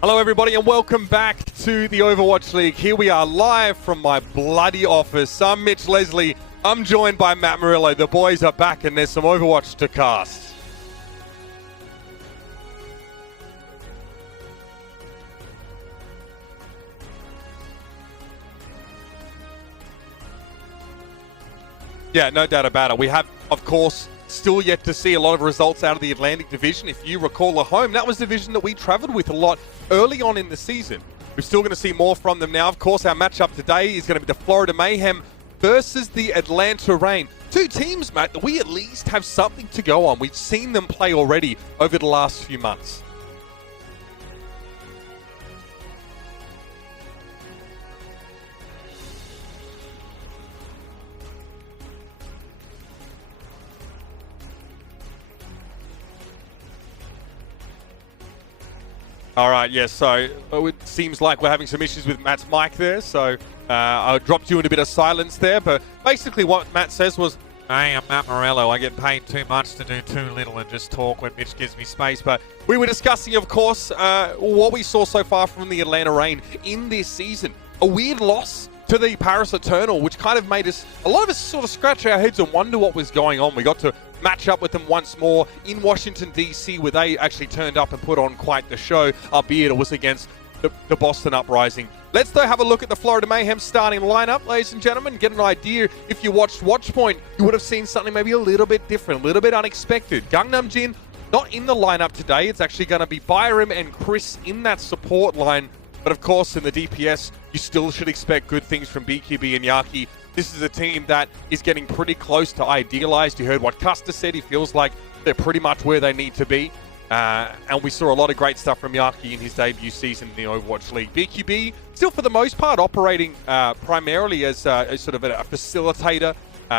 Hello everybody and welcome back to the Overwatch League. Here we are live from my bloody office. I'm Mitch Leslie. I'm joined by Matt Murillo. The boys are back and there's some Overwatch to cast. Yeah, no doubt about it. We have, of course, still yet to see a lot of results out of the Atlantic Division. If you recall at home, that was the division that we traveled with a lot early on in the season. We're still going to see more from them now. Of course, our matchup today is going to be the Florida Mayhem versus the Atlanta Reign. Two teams, Matt, that we at least have something to go on. We've seen them play already over the last few months. All right, yes, so it seems like we're having some issues with Matt's mic there, so I dropped you in a bit of silence there, but basically what Matt says was, "Hey, I'm Matt Morello. I get paid too much to do too little and just talk when Mitch gives me space." But we were discussing, of course, what we saw so far from the Atlanta Reign in this season. A weird loss to the Paris Eternal, which kind of made a lot of us sort of scratch our heads and wonder what was going on. We got to match up with them once more in Washington, D.C., where they actually turned up and put on quite the show, albeit it was against the Boston Uprising. Let's, though, have a look at the Florida Mayhem starting lineup, ladies and gentlemen. Get an idea. If you watched Watchpoint, you would have seen something maybe a little bit different, a little bit unexpected. Gangnam Jin, not in the lineup today. It's actually going to be Byram and Chris in that support line. But, of course, in the DPS, you still should expect good things from BQB and Yaki. This is a team that is getting pretty close to idealized. You heard what Custer said. He feels like they're pretty much where they need to be. And we saw a lot of great stuff from Yaki in his debut season in the Overwatch League. BQB, still for the most part, operating primarily as sort of a facilitator.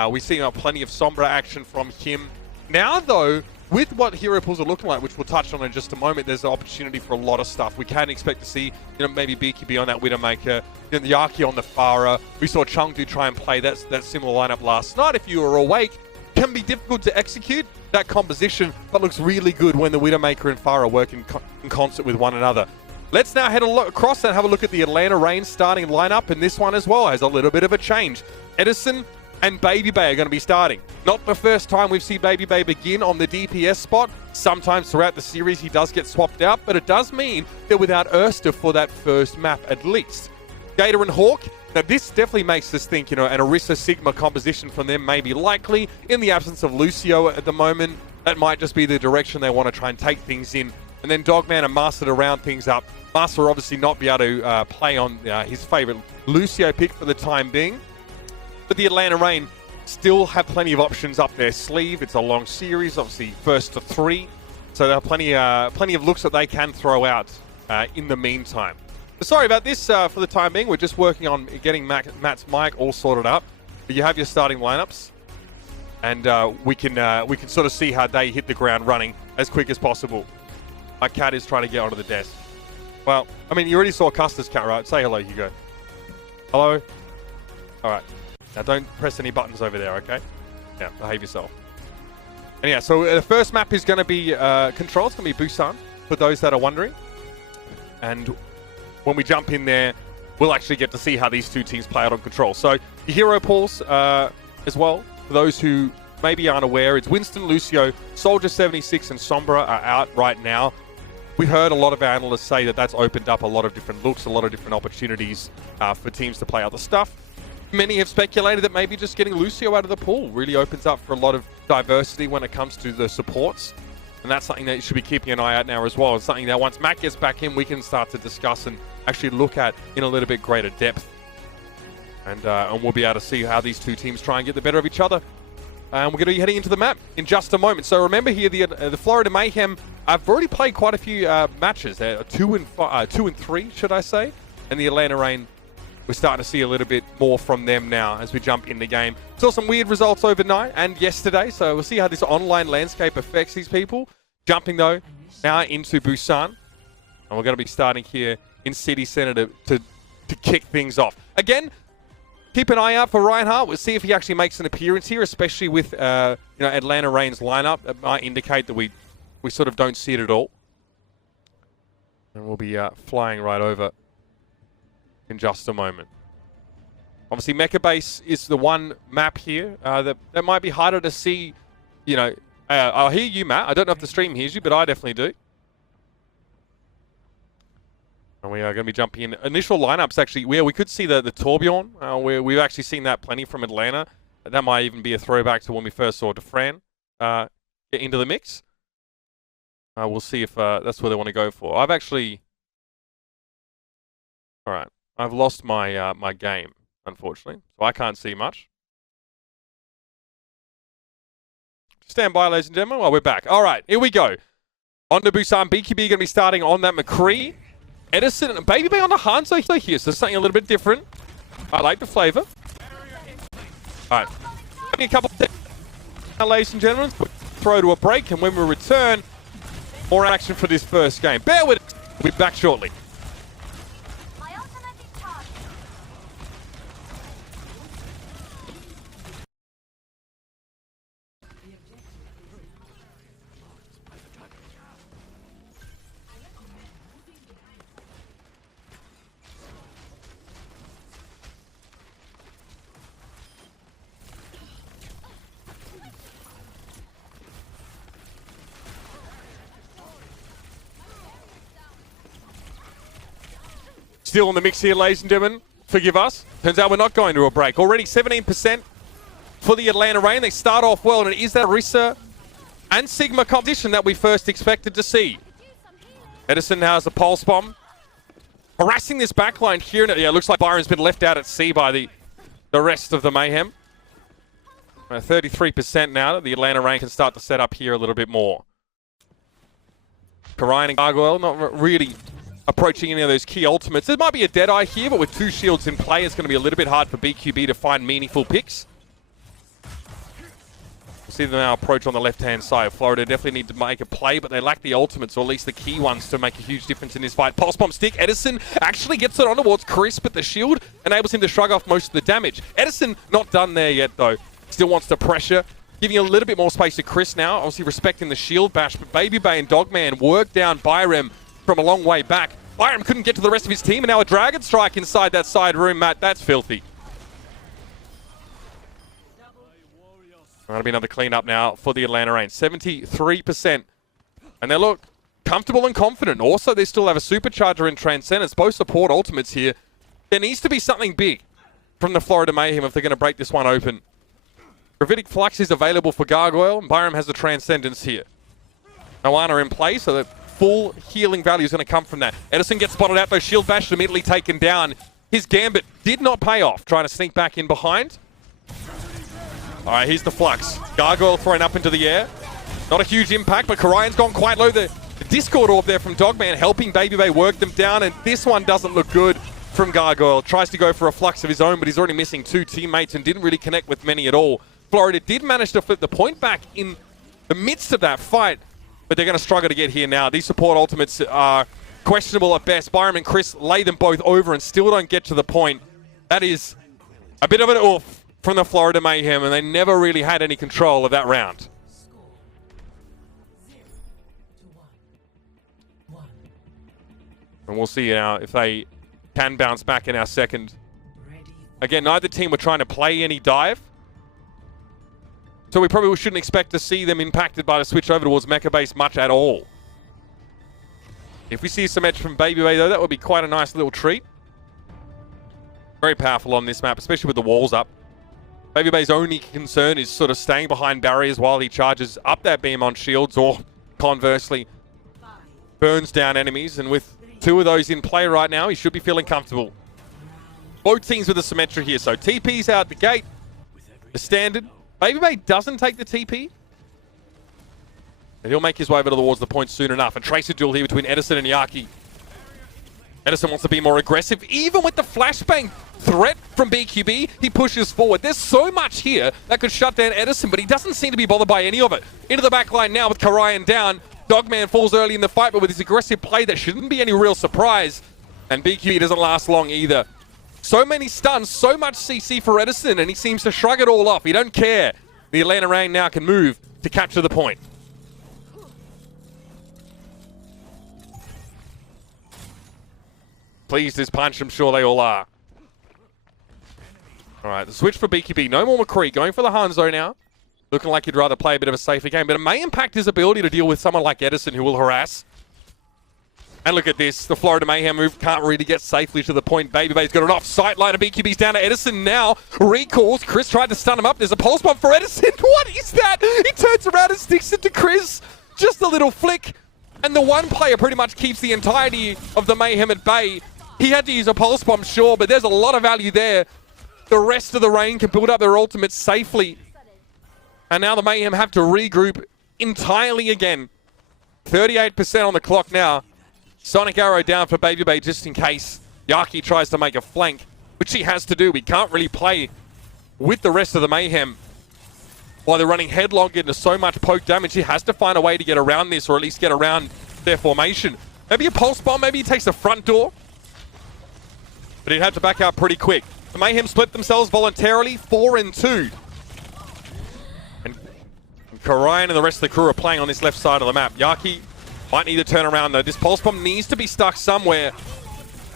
We see plenty of Sombra action from him. Now, though, with what hero pools are looking like, which we'll touch on in just a moment, there's an opportunity for a lot of stuff. We can expect to see, maybe BQB on that Widowmaker, the Yaki on the Pharah. We saw Chengdu try and play that similar lineup last night. If you were awake, can be difficult to execute that composition, but looks really good when the Widowmaker and Pharah work in concert with one another. Let's now head across and have a look at the Atlanta Reign starting lineup, and this one as well has a little bit of a change. Edison and Baby Bay are going to be starting. Not the first time we've seen Baby Bay begin on the DPS spot. Sometimes throughout the series he does get swapped out, but it does mean they're without Erster for that first map at least. Gator and Hawk, now this definitely makes us think, an Orisa Sigma composition from them may be likely. In the absence of Lucio at the moment, that might just be the direction they want to try and take things in. And then Dogman and Master to round things up. Master will obviously not be able to play on his favorite Lucio pick for the time being. But the Atlanta Reign still have plenty of options up their sleeve. It's a long series, obviously first to 3. So there are plenty of looks that they can throw out in the meantime. But sorry about this for the time being. We're just working on getting Matt's mic all sorted up. But you have your starting lineups. And we can sort of see how they hit the ground running as quick as possible. My cat is trying to get onto the desk. Well, I mean, you already saw Custer's cat, right? Say hello, Hugo. Hello? All right. Now, don't press any buttons over there, okay? Yeah, behave yourself. And yeah, so the first map is going to be Control. It's going to be Busan, for those that are wondering. And when we jump in there, we'll actually get to see how these two teams play out on Control. So the hero pools as well, for those who maybe aren't aware, it's Winston, Lucio, Soldier 76, and Sombra are out right now. We heard a lot of our analysts say that that's opened up a lot of different looks, a lot of different opportunities for teams to play other stuff. Many have speculated that maybe just getting Lucio out of the pool really opens up for a lot of diversity when it comes to the supports. And that's something that you should be keeping an eye out now as well. It's something that once Matt gets back in, we can start to discuss and actually look at in a little bit greater depth. And we'll be able to see how these two teams try and get the better of each other. And we're going to be heading into the map in just a moment. So remember here, the Florida Mayhem, I've already played quite a few matches. 2 and 3, should I say. And the Atlanta Reign, we're starting to see a little bit more from them now as we jump in the game. Saw some weird results overnight and yesterday, so we'll see how this online landscape affects these people. Jumping, though, now into Busan. And we're going to be starting here in City Center to kick things off. Again, keep an eye out for Reinhardt. We'll see if he actually makes an appearance here, especially with Atlanta Reign's lineup. It might indicate that we sort of don't see it at all. And we'll be flying right over in just a moment. Obviously, Mecha Base is the one map here that might be harder to see. You know, I'll hear you, Matt. I don't know if the stream hears you, but I definitely do. And we are going to be jumping in. Initial lineups, actually, we could see the Torbjorn. We've actually seen that plenty from Atlanta. That might even be a throwback to when we first saw Defiant get into the mix. We'll see if that's what they want to go for. I've actually... Alright, I've lost my my game, unfortunately, so I can't see much. Stand by, ladies and gentlemen, while we're back. Alright, here we go. On to Busan. BQB going to be starting on that McCree. Edison and Baby Bay on the Hangzhou here, so something a little bit different. I like the flavor. Alright, a couple of now, ladies and gentlemen, throw to a break, and when we return, more action for this first game. Bear with us. We'll be back shortly. Still in the mix here, ladies and gentlemen. Forgive us. Turns out we're not going to a break. Already 17% for the Atlanta Reign. They start off well, and it is that Orisa and Sigma competition that we first expected to see. Edison now has a pulse bomb. Harassing this backline here. And it looks like Byron's been left out at sea by the rest of the Mayhem. 33% now that the Atlanta Reign can start to set up here a little bit more. Karayan and Gargoyle not really approaching any of those key ultimates. There might be a Deadeye here, but with two shields in play, it's going to be a little bit hard for BQB to find meaningful picks. We'll see them now approach on the left-hand side. Florida definitely need to make a play, but they lack the ultimates, or at least the key ones, to make a huge difference in this fight. Pulse Bomb Stick. Edison actually gets it on towards Chris, but the shield enables him to shrug off most of the damage. Edison not done there yet, though. Still wants to pressure. Giving a little bit more space to Chris now. Obviously respecting the shield bash, but Baby Bay and Dogman work down Byram from a long way back. Byram couldn't get to the rest of his team, and now a Dragon Strike inside that side room, Matt. That's filthy. That'll be another cleanup now for the Atlanta Reign. 73%. And they look comfortable and confident. Also, they still have a Supercharger in Transcendence. Both support ultimates here. There needs to be something big from the Florida Mayhem if they're going to break this one open. Gravitic Flux is available for Gargoyle, and Byram has the Transcendence here. Moana in play, so that full healing value is going to come from that. Edison gets spotted out, though. Shield Bash immediately taken down. His Gambit did not pay off, trying to sneak back in behind. All right, here's the Flux. Gargoyle thrown up into the air. Not a huge impact, but Karayan's gone quite low. The Discord Orb there from Dogman helping Baby Bay work them down, and this one doesn't look good from Gargoyle. Tries to go for a Flux of his own, but he's already missing two teammates and didn't really connect with many at all. Florida did manage to flip the point back in the midst of that fight, but they're going to struggle to get here now. These support ultimates are questionable at best. Byram and Chris lay them both over and still don't get to the point. That is a bit of an oof from the Florida Mayhem, and they never really had any control of that round. And we'll see now if they can bounce back in our second. Again, neither team were trying to play any dive, so we probably shouldn't expect to see them impacted by the switch over towards Mecha Base much at all. If we see some edge from Baby Bay, though, that would be quite a nice little treat. Very powerful on this map, especially with the walls up. Baby Bay's only concern is sort of staying behind barriers while he charges up that beam on shields, or conversely, burns down enemies. And with two of those in play right now, he should be feeling comfortable. Both teams with a Symmetra here, so TP's out the gate. The standard. Baby Bay doesn't take the TP. And he'll make his way over towards the point soon enough. And Tracer duel here between Edison and Yaki. Edison wants to be more aggressive. Even with the flashbang threat from BQB, he pushes forward. There's so much here that could shut down Edison, but he doesn't seem to be bothered by any of it. Into the back line now with Karayan down. Dogman falls early in the fight, but with his aggressive play, that shouldn't be any real surprise. And BQB doesn't last long either. So many stuns, so much CC for Edison, and he seems to shrug it all off. He don't care. The Atlanta Reign now can move to capture the point. pleased as punch, I'm sure they all are. All right, the switch for BQB. No more McCree. Going for the Hangzhou now. Looking like he'd rather play a bit of a safer game. But it may impact his ability to deal with someone like Edison, who will harass. And look at this. The Florida Mayhem move can't really get safely to the point. Babybay's got an off-sight line of BQB's down to Edison now. Recalls. Chris tried to stun him up. There's a pulse bomb for Edison. What is that? He turns around and sticks it to Chris. Just a little flick. And the one player pretty much keeps the entirety of the Mayhem at bay. He had to use a pulse bomb, sure, but there's a lot of value there. The rest of the Reign can build up their ultimates safely. And now the Mayhem have to regroup entirely again. 38% on the clock now. Sonic Arrow down for Babybay just in case Yaki tries to make a flank, which he has to do. We can't really play with the rest of the Mayhem while they're running headlong into so much poke damage. He has to find a way to get around this, or at least get around their formation. Maybe a pulse bomb, maybe he takes the front door. But he'd have to back out pretty quick. The Mayhem split themselves voluntarily, 4-2. And Karayan and the rest of the crew are playing on this left side of the map. Yaki might need to turn around though. This pulse bomb needs to be stuck somewhere.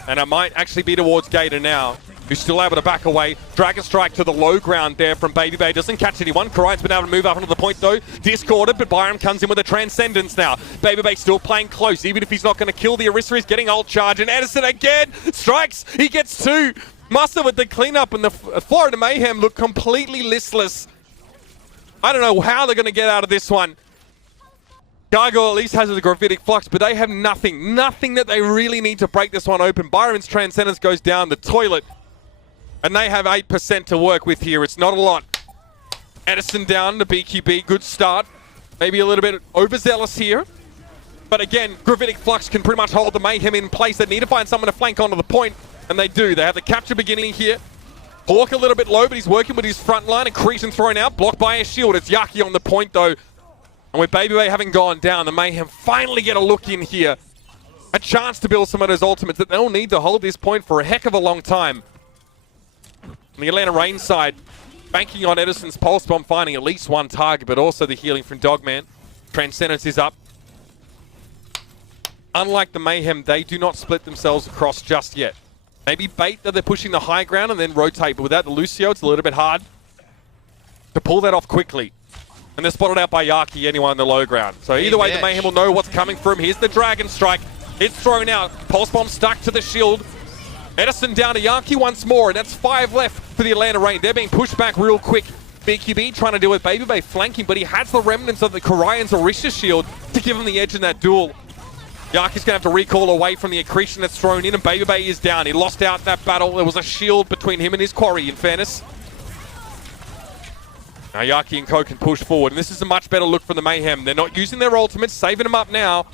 And it might actually be towards Gator now, who's still able to back away. Dragon Strike to the low ground there from Babybay. Doesn't catch anyone. Karayan's been able to move up onto the point though. Discorded, but Byram comes in with a Transcendence now. Babybay still playing close. Even if he's not going to kill the Orisa, he's getting ult charge. And Edison again strikes. He gets two. Muster with the cleanup, and the Florida Mayhem look completely listless. I don't know how they're going to get out of this one. Gargoyle at least has a gravitic flux, but they have nothing. Nothing that they really need to break this one open. Byron's Transcendence goes down the toilet, and they have 8% to work with here. It's not a lot. Edison down to BQB. Good start. Maybe a little bit overzealous here. But again, gravitic flux can pretty much hold the Mayhem in place. They need to find someone to flank onto the point. And they do. They have the capture beginning here. Hawk a little bit low, but he's working with his front line. Accretion thrown out, blocked by a shield. It's Yaki on the point, though. And with Babybay having gone down, the Mayhem finally get a look in here. A chance to build some of those ultimates that they'll need to hold this point for a heck of a long time. On the Atlanta Reign side, banking on Edison's pulse bomb, finding at least one target, but also the healing from Dogman. Transcendence is up. Unlike the Mayhem, they do not split themselves across just yet. Maybe bait that they're pushing the high ground and then rotate, but without the Lucio, it's a little bit hard to pull that off quickly. And they're spotted out by Yaki, anyone on the low ground. So either way, the Mayhem will know what's coming from. Here's the Dragon Strike. It's thrown out. Pulse Bomb stuck to the shield. Edison down to Yaki once more, and that's 5 left for the Atlanta Reign. They're being pushed back real quick. BQB trying to deal with Babybay flanking, but he has the remnants of the Karayan's Orisa shield to give him the edge in that duel. Yaki's going to have to recall away from the accretion that's thrown in, and Babybay is down. He lost out that battle. There was a shield between him and his quarry, in fairness. Now Yaki and Co can push forward, and this is a much better look from the Mayhem. They're not using their ultimates, saving them up now.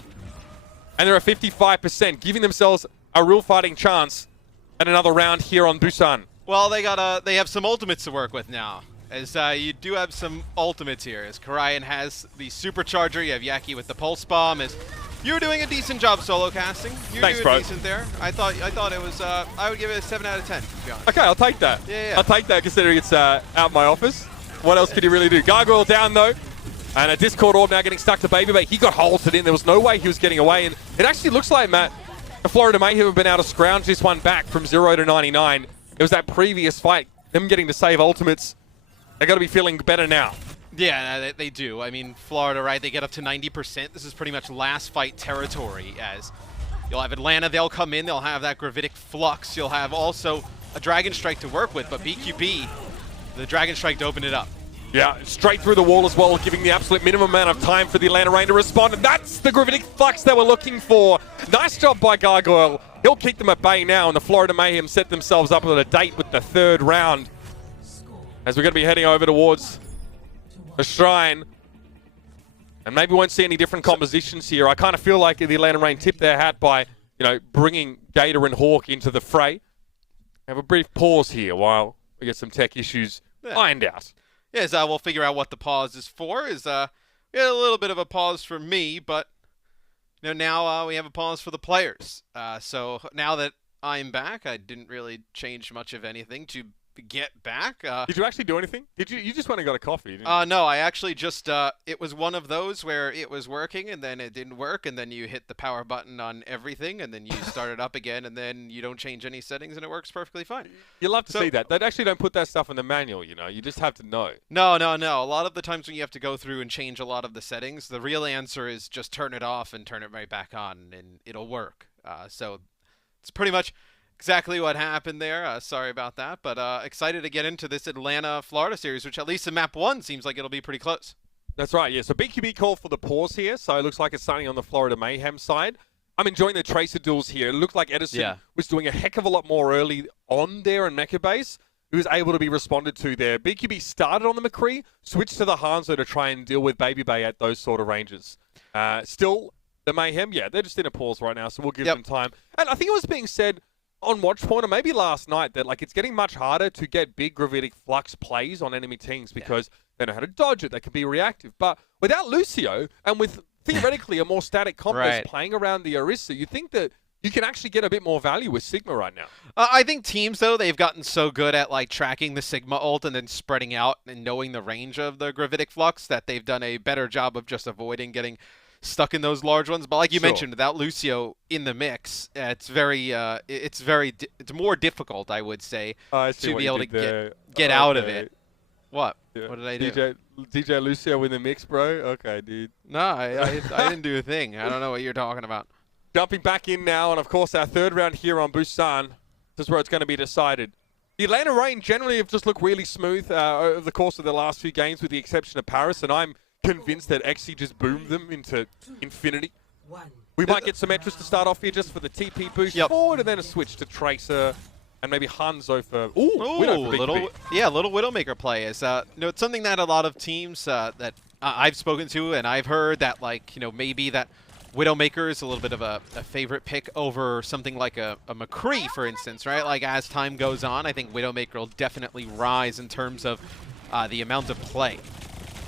And they're at 55%, giving themselves a real fighting chance at another round here on Busan. Well, they have some ultimates to work with now. As you do have some ultimates here. As Karayan has the supercharger, you have Yaki with the pulse bomb. As you're doing a decent job solo casting. You're Thanks, doing bro. decent there. I thought it was. I would give it a 7 out of 10. To be honest. Okay, I'll take that. Yeah. I'll take that considering it's out my office. What else could he really do? Gargoyle down though, and a Discord Orb now getting stuck to Babybay. He got halted in. There was no way he was getting away, and it actually looks like, Matt, the Florida Mayhem have been able to scrounge this one back from 0 to 99. It was that previous fight, them getting to save ultimates. They got to be feeling better now. Yeah, they do. I mean, Florida, right? They get up to 90%. This is pretty much last fight territory. As you'll have Atlanta, they'll come in. They'll have that gravitic flux. You'll have also a Dragon Strike to work with, but BQB, the Dragon Strike to open it up. Yeah, straight through the wall as well, giving the absolute minimum amount of time for the Atlanta Reign to respond. And that's the gravitic flux they were looking for. Nice job by Gargoyle. He'll keep them at bay now, and the Florida Mayhem set themselves up with a date with the 3rd round. As we're going to be heading over towards the Shrine. And maybe we won't see any different compositions here. I kind of feel like the Atlanta Reign tipped their hat by, bringing Gator and Hawk into the fray. Have a brief pause here while we get some tech issues ironed out. Yes, we'll figure out what the pause is for. We had a little bit of a pause for me, but now we have a pause for the players. So now that I'm back, I didn't really change much of anything to get back. Did you actually do anything? Did you just went and got a coffee? Didn't you? No, I actually just, it was one of those where it was working and then it didn't work and then you hit the power button on everything and then you start it up again and then you don't change any settings and it works perfectly fine. You love to see that. They actually don't put that stuff in the manual, you know. You just have to know. No. A lot of the times when you have to go through and change a lot of the settings, the real answer is just turn it off and turn it right back on and it'll work. So it's pretty much exactly what happened there. Sorry about that, but excited to get into this Atlanta-Florida series, which at least in map 1 seems like it'll be pretty close. That's right, yeah. So BQB called for the pause here, so it looks like it's starting on the Florida Mayhem side. I'm enjoying the Tracer duels here. It looked like Edison was doing a heck of a lot more early on there in Mecha Base. He was able to be responded to there. BQB started on the McCree, switched to the Hangzhou to try and deal with Baby Bay at those sort of ranges. Still, the Mayhem, yeah, they're just in a pause right now, so we'll give them time. And I think it was being said on Watchpoint, or maybe last night, that like it's getting much harder to get big gravitic flux plays on enemy teams because they know how to dodge it, they can be reactive. But without Lucio, and with theoretically a more static comp playing around the Orisa, you think that you can actually get a bit more value with Sigma right now. I think teams, though, they've gotten so good at like tracking the Sigma ult and then spreading out and knowing the range of the gravitic flux that they've done a better job of just avoiding getting stuck in those large ones. But like you mentioned, without Lucio in the mix, it's more difficult, I would say, to be able to get out of it. What? Yeah. What did I do? DJ Lucio in the mix, bro? Okay, dude. No, I didn't do a thing. I don't know what you're talking about. Jumping back in now, and of course our third round here on Busan. This is where it's going to be decided. The Atlanta Reign generally have just looked really smooth over the course of the last few games, with the exception of Paris, and I'm convinced that XC just boomed them into infinity. We might get some Etras to start off here just for the TP boost forward, and then a switch to Tracer and maybe Hangzhou for little Widowmaker play is it's something that a lot of teams that I've spoken to and I've heard that maybe that Widowmaker is a little bit of a favorite pick over something like a McCree, for instance, right? Like as time goes on, I think Widowmaker will definitely rise in terms of the amount of play.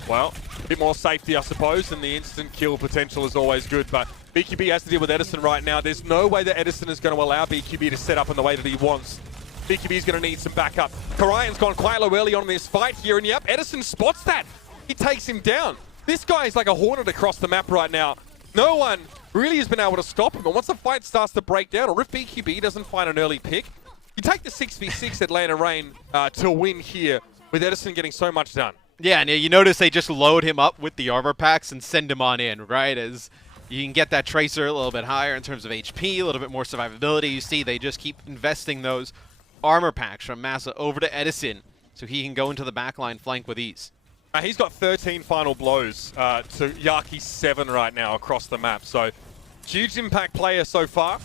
Well, a bit more safety, I suppose, and the instant kill potential is always good, but BQB has to deal with Edison right now. There's no way that Edison is going to allow BQB to set up in the way that he wants. BQB is going to need some backup. Karayan's gone quite low early on in this fight here, and yep, Edison spots that. He takes him down. This guy is like a hornet across the map right now. No one really has been able to stop him, and once the fight starts to break down, or if BQB doesn't find an early pick, you take the 6v6 Atlanta Reign to win here, with Edison getting so much done. Yeah, and you notice they just load him up with the armor packs and send him on in, right? As you can get that Tracer a little bit higher in terms of HP, a little bit more survivability. You see they just keep investing those armor packs from Massa over to Edison so he can go into the backline flank with ease. He's got 13 final blows to Yaki's 7 right now across the map. So, huge impact player so far.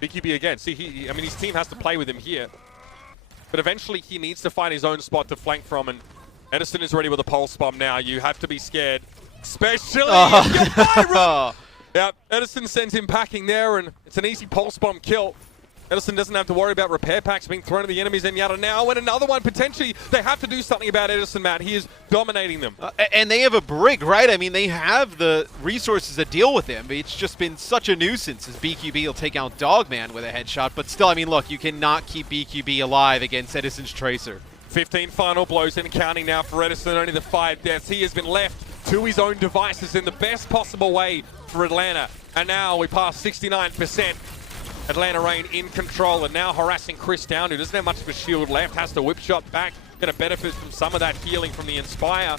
BQB again. See, his team has to play with him here. But eventually he needs to find his own spot to flank from, and Edison is ready with a pulse bomb now. You have to be scared. Especially if you're Byron! Yep, Edison sends him packing there, and it's an easy pulse bomb kill. Edison doesn't have to worry about repair packs being thrown at the enemies in Yada now, and another one potentially. They have to do something about Edison, Matt. He is dominating them. And they have a brig, right? I mean, they have the resources to deal with him. It's just been such a nuisance as BQB will take out Dogman with a headshot. But still, I mean, look, you cannot keep BQB alive against Edison's Tracer. 15 final blows and counting now for Edison. Only the 5 deaths. He has been left to his own devices in the best possible way for Atlanta. And now we pass 69%. Atlanta Reign in control, and now harassing Chris down, who doesn't have much of a shield left, has to whip shot back, going to benefit from some of that healing from the Inspire.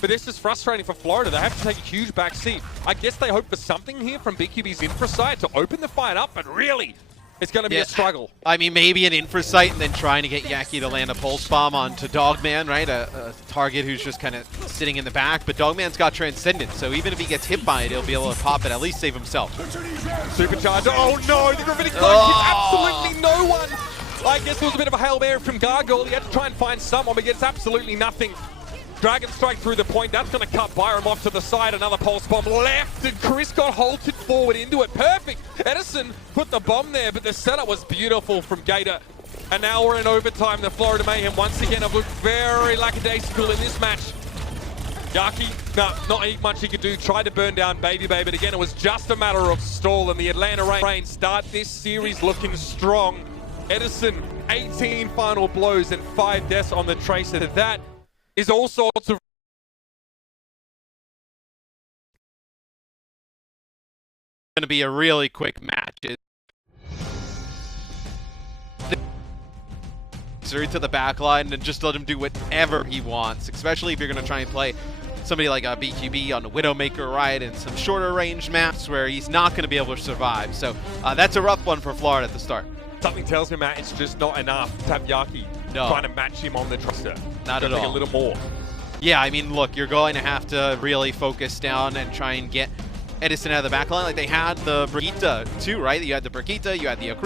But this is frustrating for Florida. They have to take a huge back seat. I guess they hope for something here from BQB's infra side to open the fight up, but really, it's going to be a struggle. I mean, maybe an infra sight and then trying to get Yaki to land a pulse bomb onto Dogman, right? A target who's just kind of sitting in the back. But Dogman's got Transcendence, so even if he gets hit by it, he'll be able to pop it, at least save himself. Supercharger. Oh no, the Gravitic Cloak hits absolutely no one. I guess it was a bit of a Hail Mary from Gargoyle. He had to try and find someone, but gets absolutely nothing. Dragon Strike through the point. That's going to cut Byram off to the side. Another pulse bomb left, and Chris got halted forward into it. Perfect. Edison put the bomb there, but the setup was beautiful from Gator. And now we're in overtime. The Florida Mayhem once again have looked very lackadaisical in this match. Yaki, not much he could do. Tried to burn down Baby Bay, but again, it was just a matter of stall. And the Atlanta Reign start this series looking strong. Edison, 18 final blows and 5 deaths on the Tracer. That is all sorts of going to be a really quick match. Through to the back line and just let him do whatever he wants, especially if you're going to try and play somebody like a BQB on the Widowmaker, right, and some shorter range maps where he's not going to be able to survive. So that's a rough one for Florida at the start. Something tells me, Matt, it's just not enough. Tabyaki trying to match him on the Tracer. Not at all. A little more. Yeah, I mean, look, you're going to have to really focus down and try and get Edison out of the back line. Like they had the Brigitte too, right? You had the Brigitte, you had the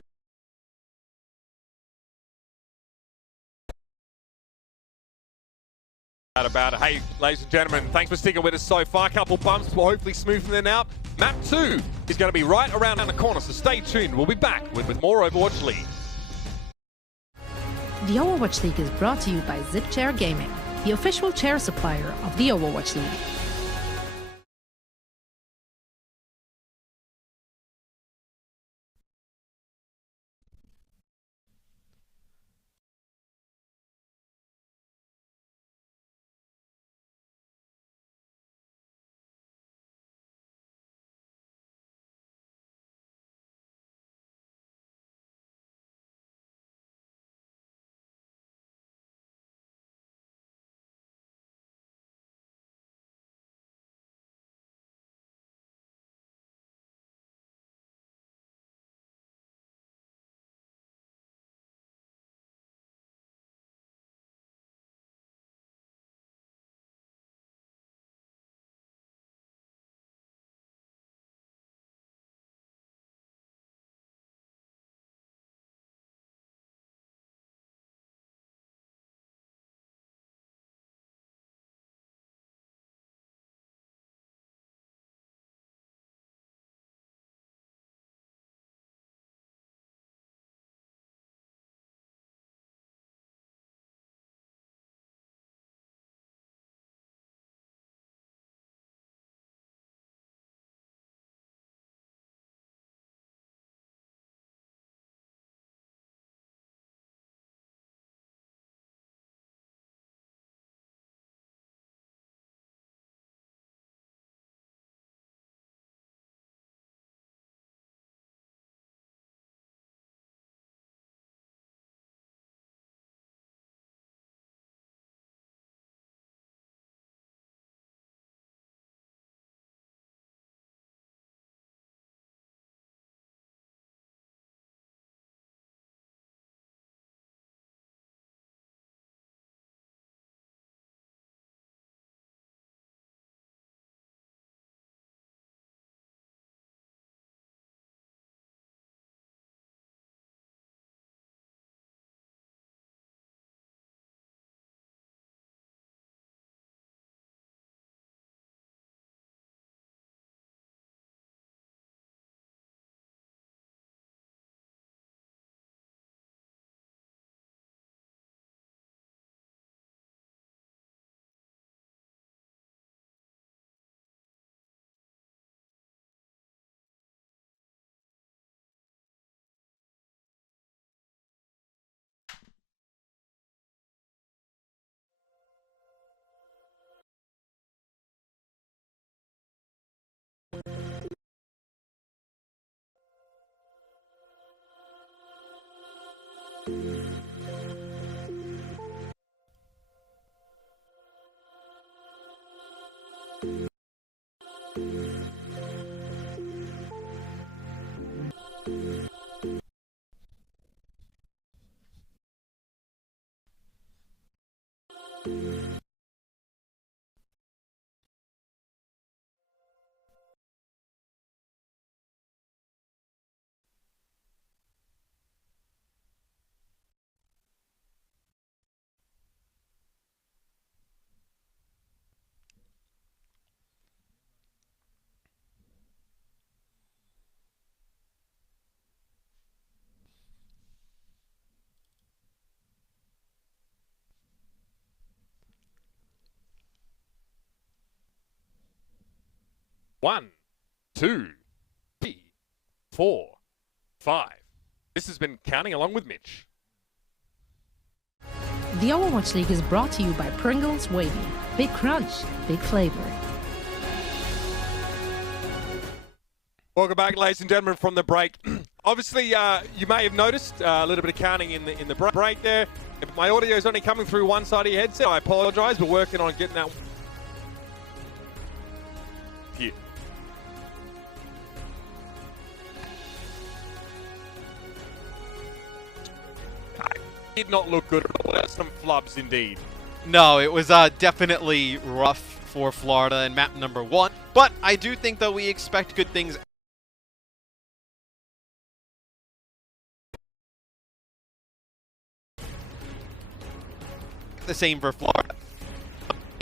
about it. Hey, ladies and gentlemen, thanks for sticking with us so far. A couple bumps will hopefully smoothen them out. Map 2 is going to be right around the corner, so stay tuned. We'll be back with more Overwatch League. The Overwatch League is brought to you by ZipChair Gaming, the official chair supplier of the Overwatch League. One, two, three, 4, 5, This has been Counting along with Mitch. The Overwatch League is brought to you by Pringles Wavy. Big crunch, big flavor. Welcome back, ladies and gentlemen, from the break. Obviously, you may have noticed a little bit of counting in the break there. If my audio is only coming through one side of your headset, I apologize. We're working on getting that here. Did not look good at all. That's some flubs indeed. No, it was definitely rough for Florida in map number 1. But I do think, though, we expect good things. The same for Florida.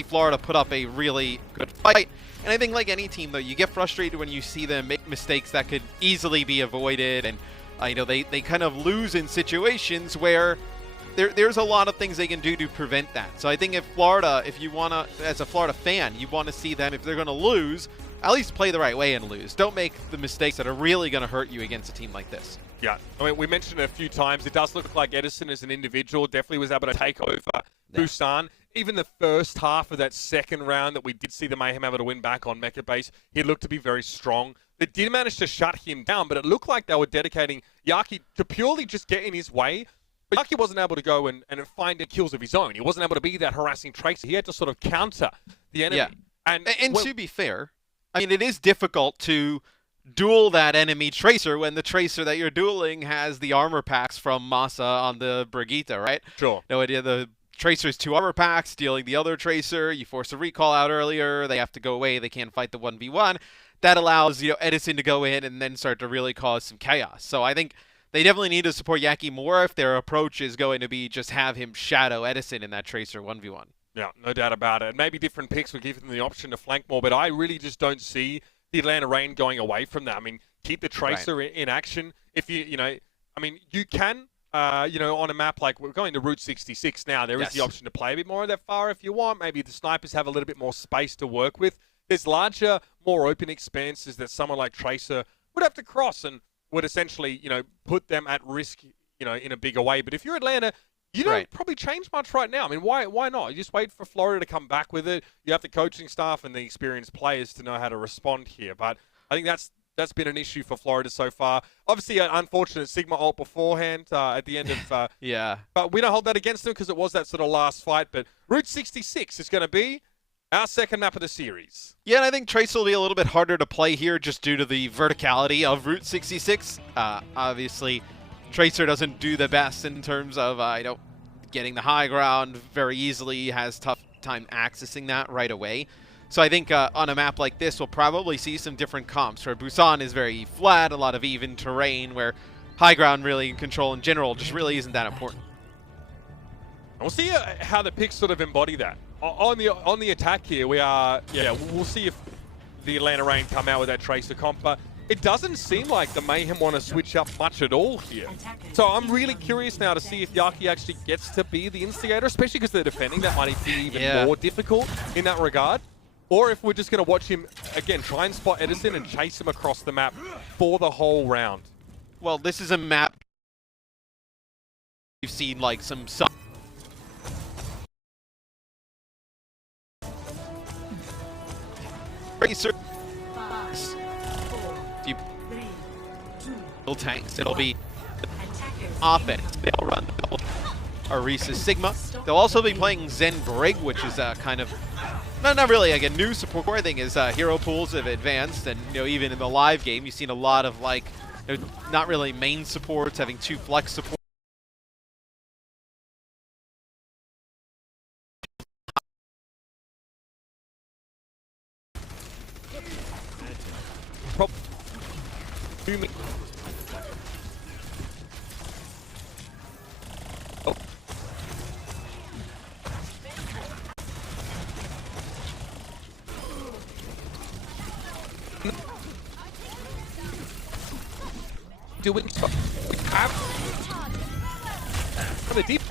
Florida put up a really good fight. And I think, like any team, though, you get frustrated when you see them make mistakes that could easily be avoided. And, they kind of lose in situations where there's a lot of things they can do to prevent that. So I think if you want to, as a Florida fan, you want to see them, if they're going to lose, at least play the right way and lose. Don't make the mistakes that are really going to hurt you against a team like this. Yeah, I mean, we mentioned it a few times. It does look like Edison as an individual definitely was able to take over Busan. Even the first half of that second round that we did see the Mayhem able to win back on Mecha Base, he looked to be very strong. They did manage to shut him down, but it looked like they were dedicating Yaki to purely just get in his way. But Yaki wasn't able to go and find kills of his own. He wasn't able to be that harassing tracer. He had to sort of counter the enemy. Yeah. And well, to be fair, I mean, it is difficult to duel that enemy tracer when the tracer that you're dueling has the armor packs from Masa on the Brigitte, right? Sure. No idea. The tracer's 2 armor packs, dealing the other tracer. You force a recall out earlier. They have to go away. They can't fight the 1v1. That allows, Edison to go in and then start to really cause some chaos. So I think they definitely need to support Yaki more if their approach is going to be just have him shadow Edison in that tracer 1v1. Yeah, no doubt about it. Maybe different picks would give them the option to flank more, but I really just don't see the Atlanta Reign going away from that. I mean, keep the tracer in action. If you can, on a map like we're going to Route 66 now, there is the option to play a bit more of that far if you want. Maybe the snipers have a little bit more space to work with. There's larger, more open expanses that someone like Tracer would have to cross and would essentially, put them at risk, in a bigger way. But if you're Atlanta, you don't probably change much right now. I mean, why not? You just wait for Florida to come back with it. You have the coaching staff and the experienced players to know how to respond here. But I think that's been an issue for Florida so far. Obviously, an unfortunate Sigma ult beforehand at the end of... yeah. But we don't hold that against them because it was that sort of last fight. But Route 66 is going to be our second map of the series. Yeah, and I think Trace will be a little bit harder to play here just due to the verticality of Route 66. Obviously, Tracer doesn't do the best in terms of getting the high ground very easily, has tough time accessing that right away. So I think on a map like this, we'll probably see some different comps, where Busan is very flat, a lot of even terrain, where high ground really in control in general just really isn't that important. And we'll see how the picks sort of embody that. On the attack here, we'll see if the Atlanta Reign come out with that Tracer comp, but it doesn't seem like the Mayhem want to switch up much at all here. So I'm really curious now to see if Yaki actually gets to be the instigator, especially because they're defending. That might be even more difficult in that regard. Or if we're just going to watch him, again, try and spot Edison and chase him across the map for the whole round. Well, this is a map you've seen like some... Tracer. You build tanks. It'll be offense. They'll run Arisa Sigma. They'll also be playing Zen Brig, which is kind of not really like a new support core. I think is hero pools have advanced, and even in the live game, you've seen a lot of not really main supports having 2 flex support. Doing stuff. For the deep.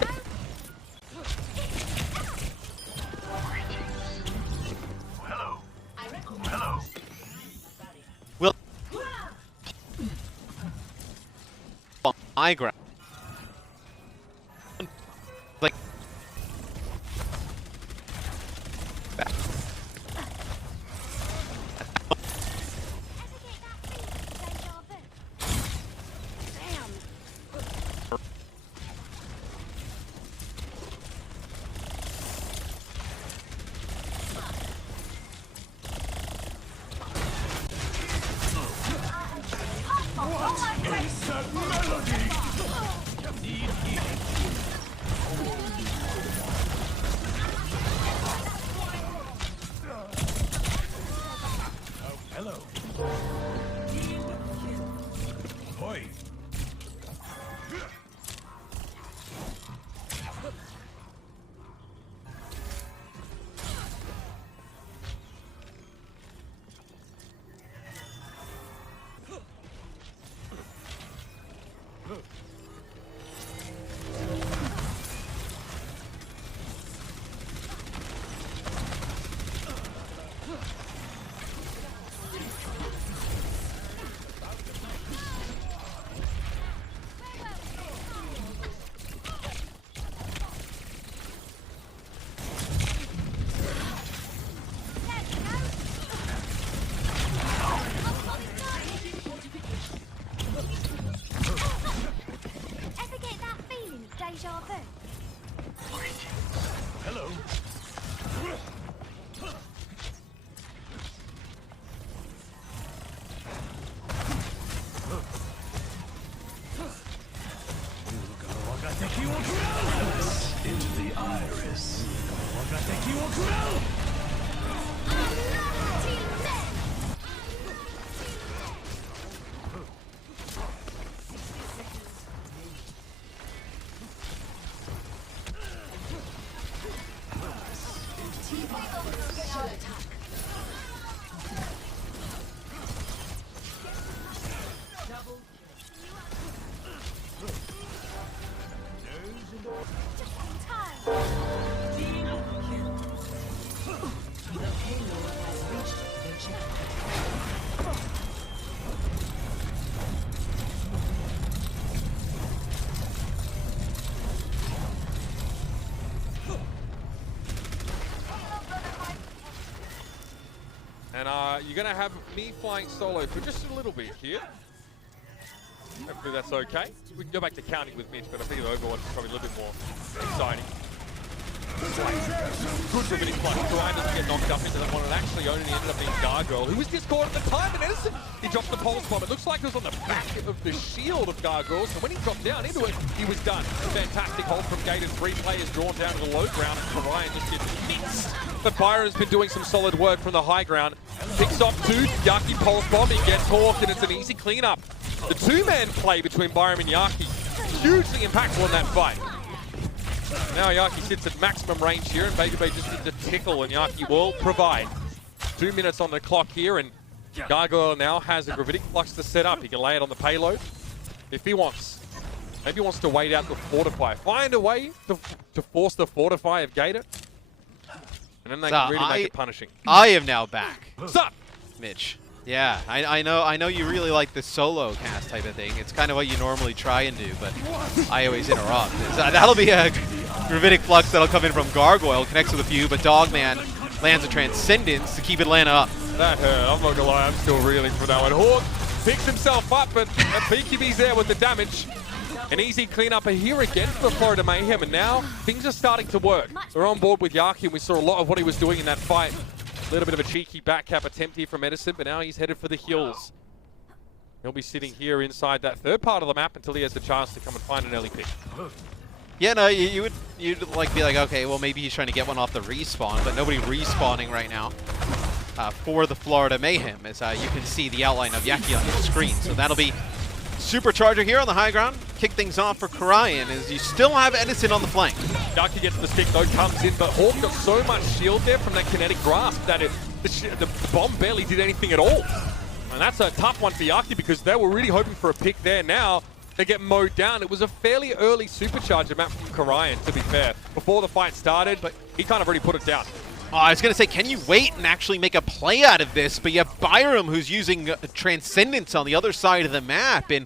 Hello. Will high ground. Like, And you're going to have me flying solo for just a little bit here. Hopefully that's okay. We can go back to counting with Mitch, but I think the Overwatch is probably a little bit more exciting. Good for Vinny's flight. Ryan doesn't get knocked up into that one. It actually only ended up being Gargoyle, who was discorded at the time, and Edison, he dropped the pulse bomb. It looks like it was on the back of the shield of Gargoyle, so when he dropped down into it, he was done. Fantastic hold from Gator. 3 players drawn down to the low ground, and Ryan just gets mixed. But Byron's been doing some solid work from the high ground. Picks off 2, Yaki pulse bomb, he gets hawked, and it's an easy cleanup. The 2-man play between Byron and Yaki, hugely impactful in that fight. Now Yaki sits at maximum range here, and Baby Bay just needs a tickle, and Yaki will provide. 2 minutes on the clock here, and Gargoyle now has a Gravitic Flux to set up. He can lay it on the payload if he wants. Maybe he wants to wait out the Fortify. Find a way to force the Fortify of Gator, and then they can really make it punishing. I am now back. What's up, Mitch? Yeah, I know you really like the solo cast type of thing. It's kind of what you normally try and do, but I always interrupt. That'll be a Gravitic Flux that'll come in from Gargoyle, connects with a few, but Dogman lands a Transcendence to keep Atlanta up. That hurt. I'm not gonna lie, I'm still reeling from that one. Hawk picks himself up, but BKB's there with the damage. An easy cleanup here again for the Florida Mayhem, and now things are starting to work. We're on board with Yaki, and we saw a lot of what he was doing in that fight. A little bit of a cheeky back cap attempt here from Edison, but now he's headed for the hills. He'll be sitting here inside that third part of the map until he has the chance to come and find an early pick. Yeah, no, you'd like be like, okay, well maybe he's trying to get one off the respawn, but nobody respawning right now for the Florida Mayhem, as you can see the outline of Yaki on your screen. So that'll be Supercharger here on the high ground. Kick things off for Karayan as you still have Edison on the flank. Yaki gets the stick though, comes in, but Hawk got so much shield there from that kinetic grasp that the bomb barely did anything at all. And that's a tough one for Yaki because they were really hoping for a pick there. Now they get mowed down. It was a fairly early Supercharger map from Karayan, to be fair, before the fight started, but he kind of already put it down. Oh, I was going to say, can you wait and actually make a play out of this? But you have Byram who's using Transcendence on the other side of the map, and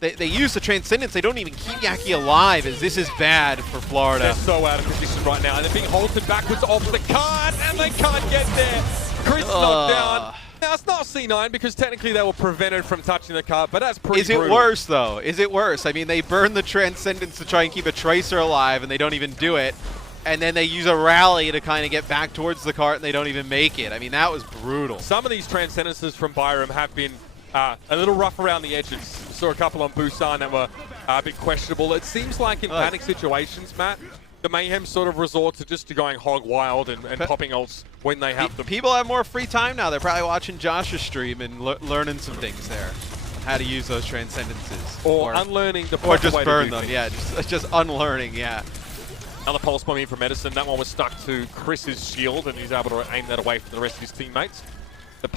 They use the Transcendence. They don't even keep Yaki alive, as this is bad for Florida. They're so out of position right now, and they're being halted backwards off the cart, and they can't get there. Chris knocked down. Now, it's not C9 because technically they were prevented from touching the cart, but that's pretty brutal. Is it worse, though? Is it worse? I mean, they burn the Transcendence to try and keep a Tracer alive, and they don't even do it. And then they use a rally to kind of get back towards the cart, and they don't even make it. I mean, that was brutal. Some of these Transcendences from Byram have been a little rough around the edges. We saw a couple on Busan that were a bit questionable. It seems like in panic situations, Matt, the Mayhem sort of resort to just going hog wild and popping ults when they have them. People have more free time now. They're probably watching Josh's stream and learning some things there. How to use those Transcendences. Or unlearning the Or just way burn them, yeah. Just unlearning, yeah. Another pulse bomb in from Edison. That one was stuck to Chris's shield, and he's able to aim that away from the rest of his teammates. The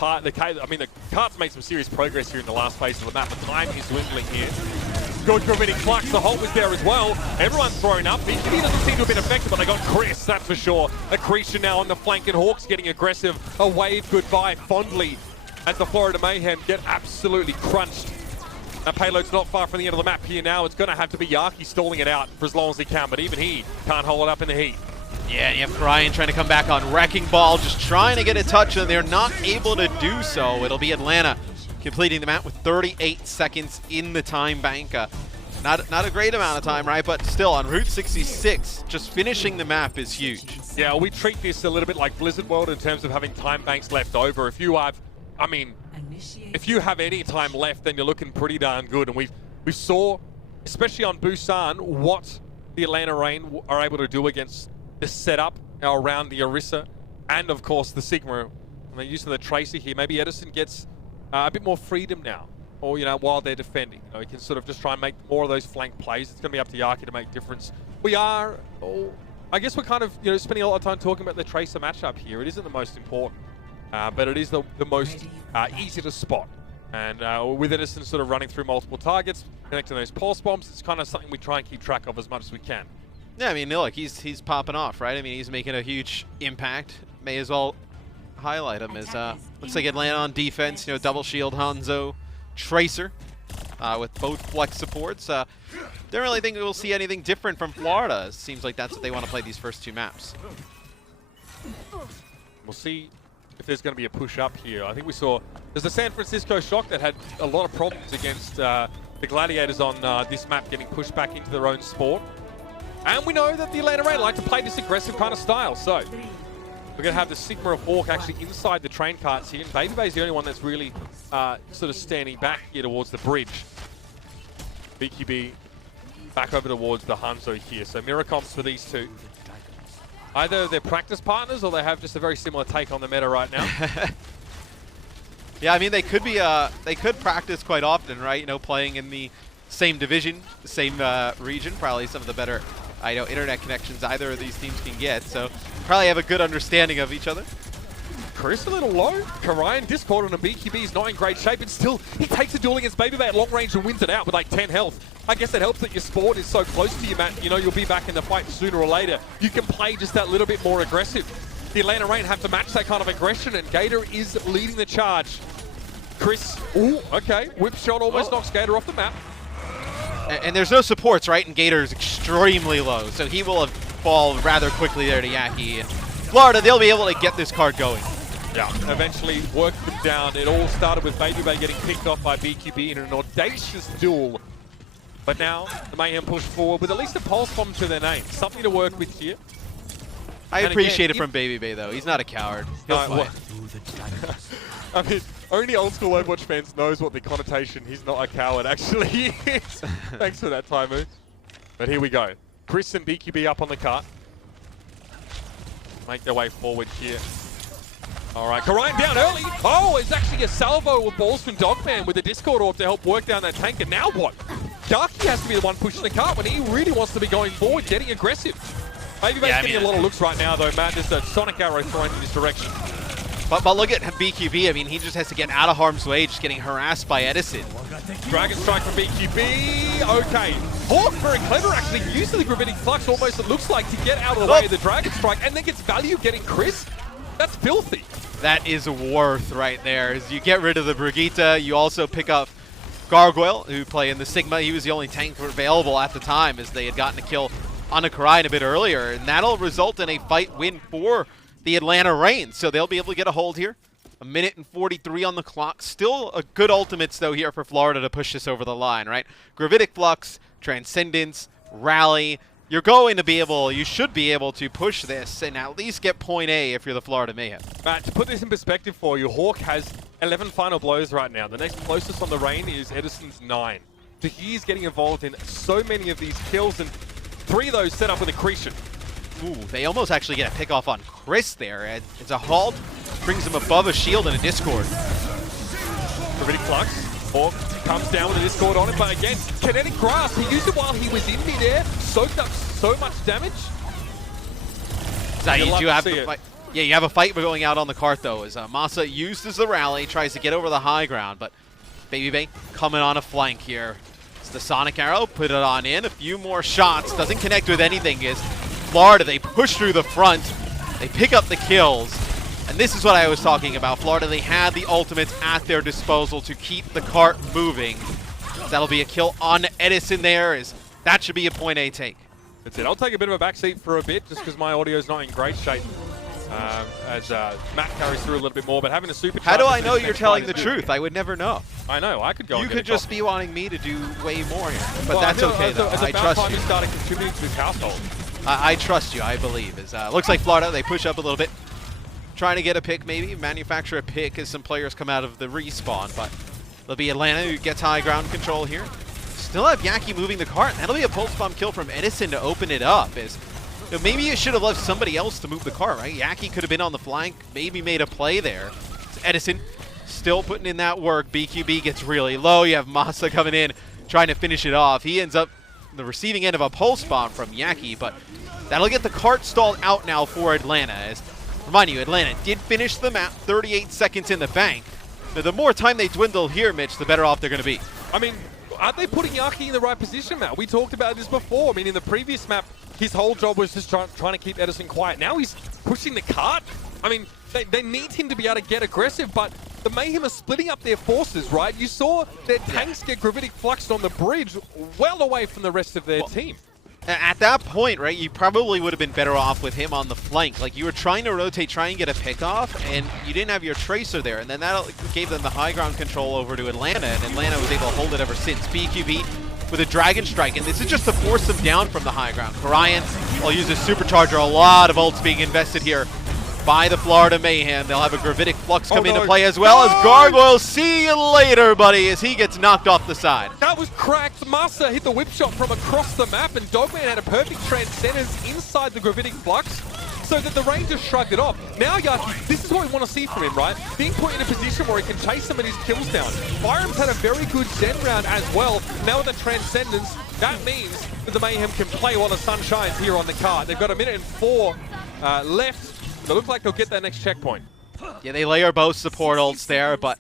cart's made some serious progress here in the last phase of the map. The time is dwindling here. Good gravitic flux. The Holt was there as well. Everyone's thrown up. He doesn't seem to have been affected, but they got Chris, that's for sure. Accretion now on the flank, and Hawks getting aggressive. A wave goodbye fondly as the Florida Mayhem get absolutely crunched. That payload's not far from the end of the map here now. It's going to have to be Yaki stalling it out for as long as he can, but even he can't hold it up in the heat. Yeah, and you have Ryan trying to come back on Wrecking Ball, just trying to get a touch, and they're not able to do so. It'll be Atlanta completing the map with 38 seconds in the time bank. Not a great amount of time, right? But still, on Route 66, just finishing the map is huge. Yeah, we treat this a little bit like Blizzard World in terms of having time banks left over. If you have, if you have any time left, then you're looking pretty darn good. And we saw, especially on Busan, what the Atlanta Reign are able to do against the setup around the Orisa and, of course, the Sigma. And they're using the Tracer here. Maybe Edison gets a bit more freedom now, or, while they're defending. He can sort of just try and make more of those flank plays. It's going to be up to Yaki to make difference. I guess we're kind of, spending a lot of time talking about the Tracer matchup here. It isn't the most important, but it is the most easy to spot. And with Edison sort of running through multiple targets, connecting those pulse bombs, it's kind of something we try and keep track of as much as we can. Yeah, I mean, look, he's popping off, right? I mean, he's making a huge impact. May as well highlight him as looks like Atlanta on defense. Double shield Hangzhou Tracer with both flex supports. Don't really think we'll see anything different from Florida. It seems like that's what they want to play these first two maps. We'll see if there's going to be a push up here. I think we saw there's a San Francisco Shock that had a lot of problems against the Gladiators on this map, getting pushed back into their own sport. And we know that the Atlanta Reign like to play this aggressive kind of style. So we're going to have the Sigma of Hawk actually inside the train carts here. And Baby Bay's the only one that's really sort of standing back here towards the bridge. BQB back over towards the Hangzhou here. So mirror comps for these two. Either they're practice partners or they have just a very similar take on the meta right now. Yeah, I mean, they could be they could practice quite often, right? Playing in the same division, the same region, probably some of the better internet connections either of these teams can get, so probably have a good understanding of each other. Chris a little low. Karayan Discord on a BQB is not in great shape, and still he takes a duel against Baby Bay at long range and wins it out with like 10 health. I guess it helps that your spawn is so close to you, Matt. You'll be back in the fight sooner or later. You can play just that little bit more aggressive. The Atlanta Reign have to match that kind of aggression, and Gator is leading the charge. Chris, okay, whip shot almost knocks Gator off the map. And there's no supports, right? And Gator's extremely low, so he will fall rather quickly there to Yaki. And Florida, they'll be able to get this card going. Yeah, eventually work them down. It all started with Baby Bay getting picked off by BQB in an audacious duel. But now, the Mayhem push forward with at least a pulse bomb to their name. Something to work with here. I appreciate it from Baby Bay, though. He's not a coward. He'll fight. I mean, only old school Overwatch fans knows what the connotation he's not a coward actually is. Thanks for that, Taimu. But here we go. Chris and BQB up on the cart. Make their way forward here. All right, Karayan down early. Oh, it's actually a salvo of balls from Dogman with the Discord Orb to help work down that tank. And now what? Darky has to be the one pushing the cart when he really wants to be going forward, getting aggressive. Baby Bay's getting a lot of looks right now, though, Matt. There's a Sonic Arrow thrown in this direction. But look at BQB. I mean, he just has to get out of harm's way, just getting harassed by Edison. Dragon Strike from BQB. Okay. Hawk, very clever, actually, using the Gravitic Flux almost, it looks like, to get out of the way of the Dragon Strike, and then gets value getting Chris. That's filthy. That is worth right there. As you get rid of the Brigitte, you also pick up Gargoyle, who play in the Sigma. He was the only tank available at the time, as they had gotten a kill on a Karine a bit earlier, and that'll result in a fight win for the Atlanta Reigns. So they'll be able to get a hold here. 1:43 on the clock. Still a good ultimates, though, here for Florida to push this over the line, right? Gravitic Flux, Transcendence, Rally. You're going to be able, you should be able to push this and at least get point A if you're the Florida Mayhem. Matt, to put this in perspective for you, Hawk has 11 final blows right now. The next closest on the reign is Edison's 9. So he's getting involved in so many of these kills, and 3 of those set up with accretion. Ooh, they almost actually get a pick off on Chris there. It's a halt, brings him above a shield and a Discord. Gravitic Flux. Hawk comes down with a Discord on it, but again, Kinetic Grass, he used it while he was in midair, soaked up so much damage. So you do have to fight. Yeah, you have a fight going out on the cart, though, as Masa used as the rally, tries to get over the high ground, but Baby Bay coming on a flank here. It's the Sonic Arrow, put it on in, a few more shots, doesn't connect with anything, is Florida, they push through the front, they pick up the kills, and this is what I was talking about. Florida, they had the ultimates at their disposal to keep the cart moving. That'll be a kill on Edison there, as that should be a point A take. That's it. I'll take a bit of a backseat for a bit, just because my audio is not in great shape. As Matt carries through a little bit more, but having a super. How do I know you're telling the truth? I would never know. I know. I could go. You could just be wanting me to do way more here, but well, that's okay though. It's I about trust time you. you started contributing to this household. I trust you. I believe. Looks like Florida, they push up a little bit, trying to get a pick, maybe manufacture a pick as some players come out of the respawn. But it'll be Atlanta who gets high ground control here. Still have Yaki moving the cart. That'll be a pulse bomb kill from Edison to open it up. Maybe you should have left somebody else to move the cart, right? Yaki could have been on the flank, maybe made a play there. It's Edison still putting in that work. BQB gets really low. You have Masa coming in, trying to finish it off. He ends up the receiving end of a pulse bomb from Yaki, but that'll get the cart stalled out now for Atlanta. Remind you, Atlanta did finish the map, 38 seconds in the bank. But the more time they dwindle here, Mitch, the better off they're going to be. I mean, aren't they putting Yaki in the right position, Matt? We talked about this before. I mean, in the previous map, his whole job was just trying to keep Edison quiet. Now he's pushing the cart. I mean, they need him to be able to get aggressive, but the Mayhem are splitting up their forces, right? You saw their tanks get Gravitic Fluxed on the bridge well away from the rest of their team. At that point, right, you probably would have been better off with him on the flank. Like, you were trying to rotate, try and get a pick off, and you didn't have your Tracer there. And then that gave them the high ground control over to Atlanta, and Atlanta was able to hold it ever since. BQB with a Dragon Strike, and this is just to force them down from the high ground. Orion will use a Supercharger. A lot of ults being invested here by the Florida Mayhem. They'll have a Gravitic Flux come into play as well as Gargoyle. See you later, buddy, as he gets knocked off the side. That was cracked. Masa hit the whip shot from across the map, and Dogman had a perfect Transcendence inside the Gravitic Flux, so that the Rangers shrugged it off. Now Yaki, this is what we want to see from him, right? Being put in a position where he can chase some of his kills down. Byram's had a very good Zen round as well. Now with the Transcendence, that means that the Mayhem can play while the sun shines here on the card. They've got 1:04 left. They look like they'll get that next checkpoint. Yeah, they layer both support ults there, but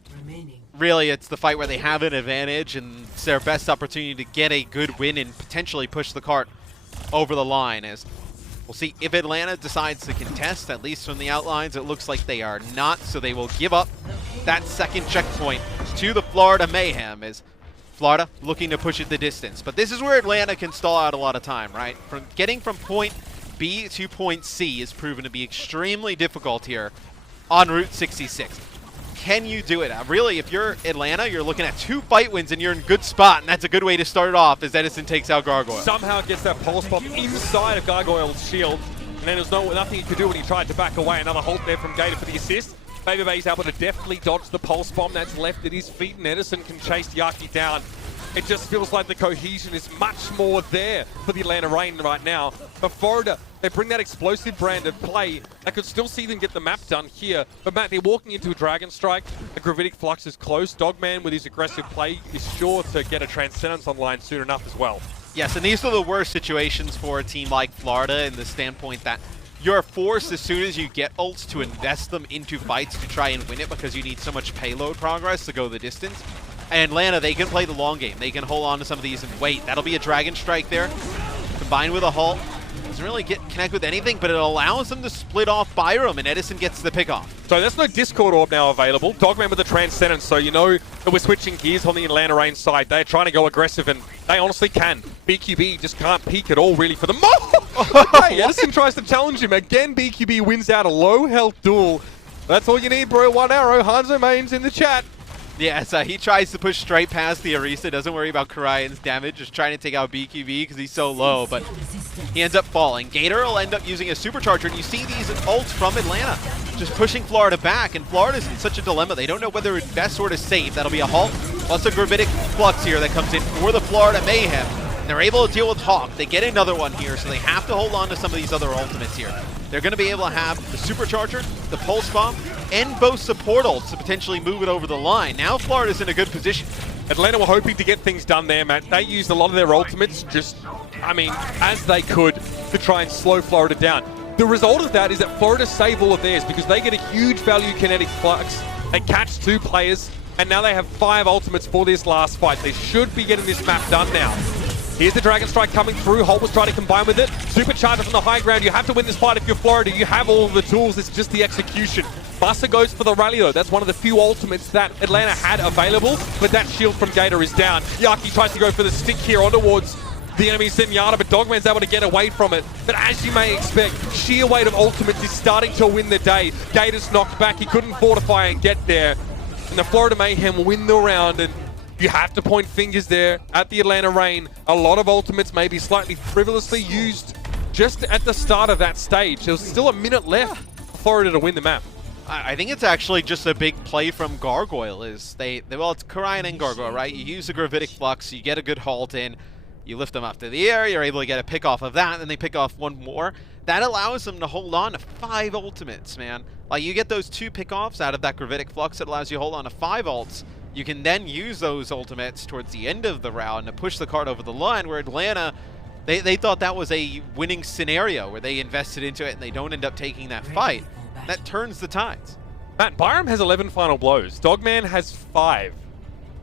really it's the fight where they have an advantage, and it's their best opportunity to get a good win and potentially push the cart over the line. As we'll see if Atlanta decides to contest, at least from the outlines it looks like they are not, so they will give up that second checkpoint to the Florida Mayhem, as Florida looking to push it the distance. But this is where Atlanta can stall out a lot of time, right? From getting from point B to point C is proven to be extremely difficult here on Route 66. Can you do it? Really, if you're Atlanta, you're looking at 2 fight wins and you're in a good spot, and that's a good way to start it off as Edison takes out Gargoyle. Somehow gets that pulse bomb inside of Gargoyle's shield, and then there's nothing he could do when he tried to back away. Another halt there from Gator for the assist. Baby Bay's able to deftly dodge the pulse bomb that's left at his feet, and Edison can chase Yaki down. It just feels like the cohesion is much more there for the Atlanta Reign right now. But Florida, they bring that explosive brand of play. I could still see them get the map done here. But Matt, they're walking into a Dragon Strike. The Gravitic Flux is close. Dogman, with his aggressive play, is sure to get a Transcendence online soon enough as well. Yes, and these are the worst situations for a team like Florida in the standpoint that you're forced as soon as you get ults to invest them into fights to try and win it, because you need so much payload progress to go the distance. And Atlanta, they can play the long game. They can hold on to some of these and wait. That'll be a Dragon Strike there, combined with a halt. Doesn't really connect with anything, but it allows them to split off Byram, and Edison gets the pickoff. So there's no Discord Orb now available. Dogman with the Transcendence, so you know that we're switching gears on the Atlanta Reign side. They're trying to go aggressive, and they honestly can. BQB just can't peek at all, really, for them. Hey, Edison tries to challenge him. Again, BQB wins out a low-health duel. That's all you need, bro. 1 arrow. Hanzo Main's in the chat. Yeah, so he tries to push straight past the Arisa, doesn't worry about Karayan's damage, just trying to take out BQB because he's so low, but he ends up falling. Gator will end up using a supercharger, and you see these ults from Atlanta just pushing Florida back, and Florida's in such a dilemma. They don't know whether to invest or to save. That'll be a halt, plus a Gravitic Flux here that comes in for the Florida Mayhem. And they're able to deal with Hawk. They get another one here, so they have to hold on to some of these other ultimates here. They're going to be able to have the supercharger, the pulse bomb, and both support ults to potentially move it over the line. Now Florida's in a good position. Atlanta were hoping to get things done there, Matt. They used a lot of their ultimates just, I mean, as they could to try and slow Florida down. The result of that is that Florida save all of theirs because they get a huge value kinetic flux. They catch 2 players, and now they have 5 ultimates for this last fight. They should be getting this map done now. Here's the Dragon Strike coming through. Holt was trying to combine with it. Supercharger from the high ground. You have to win this fight if you're Florida. You have all of the tools. It's just the execution. Buster goes for the rally, though. That's one of the few ultimates that Atlanta had available, but that shield from Gator is down. Yaki tries to go for the stick here on towards the enemy Zenyatta, but Dogman's able to get away from it. But as you may expect, sheer weight of ultimates is starting to win the day. Gator's knocked back. He couldn't fortify and get there. And the Florida Mayhem win the round, and you have to point fingers there at the Atlanta Reign. A lot of ultimates may be slightly frivolously used just at the start of that stage. There was still a minute left for Florida to win the map. I think it's actually just a big play from Gargoyle. Well, it's Karayan and Gargoyle, right? You use the Gravitic Flux, you get a good halt in, you lift them up to the air, you're able to get a pick off of that, and then they pick off one more. That allows them to hold on to 5 ultimates, man. Like, you get those 2 pickoffs out of that Gravitic Flux that allows you to hold on to 5 ults. You can then use those ultimates towards the end of the round to push the card over the line, where Atlanta, they thought that was a winning scenario where they invested into it and they don't end up taking that fight. That turns the tides. Matt, Byram has 11 final blows. Dogman has 5.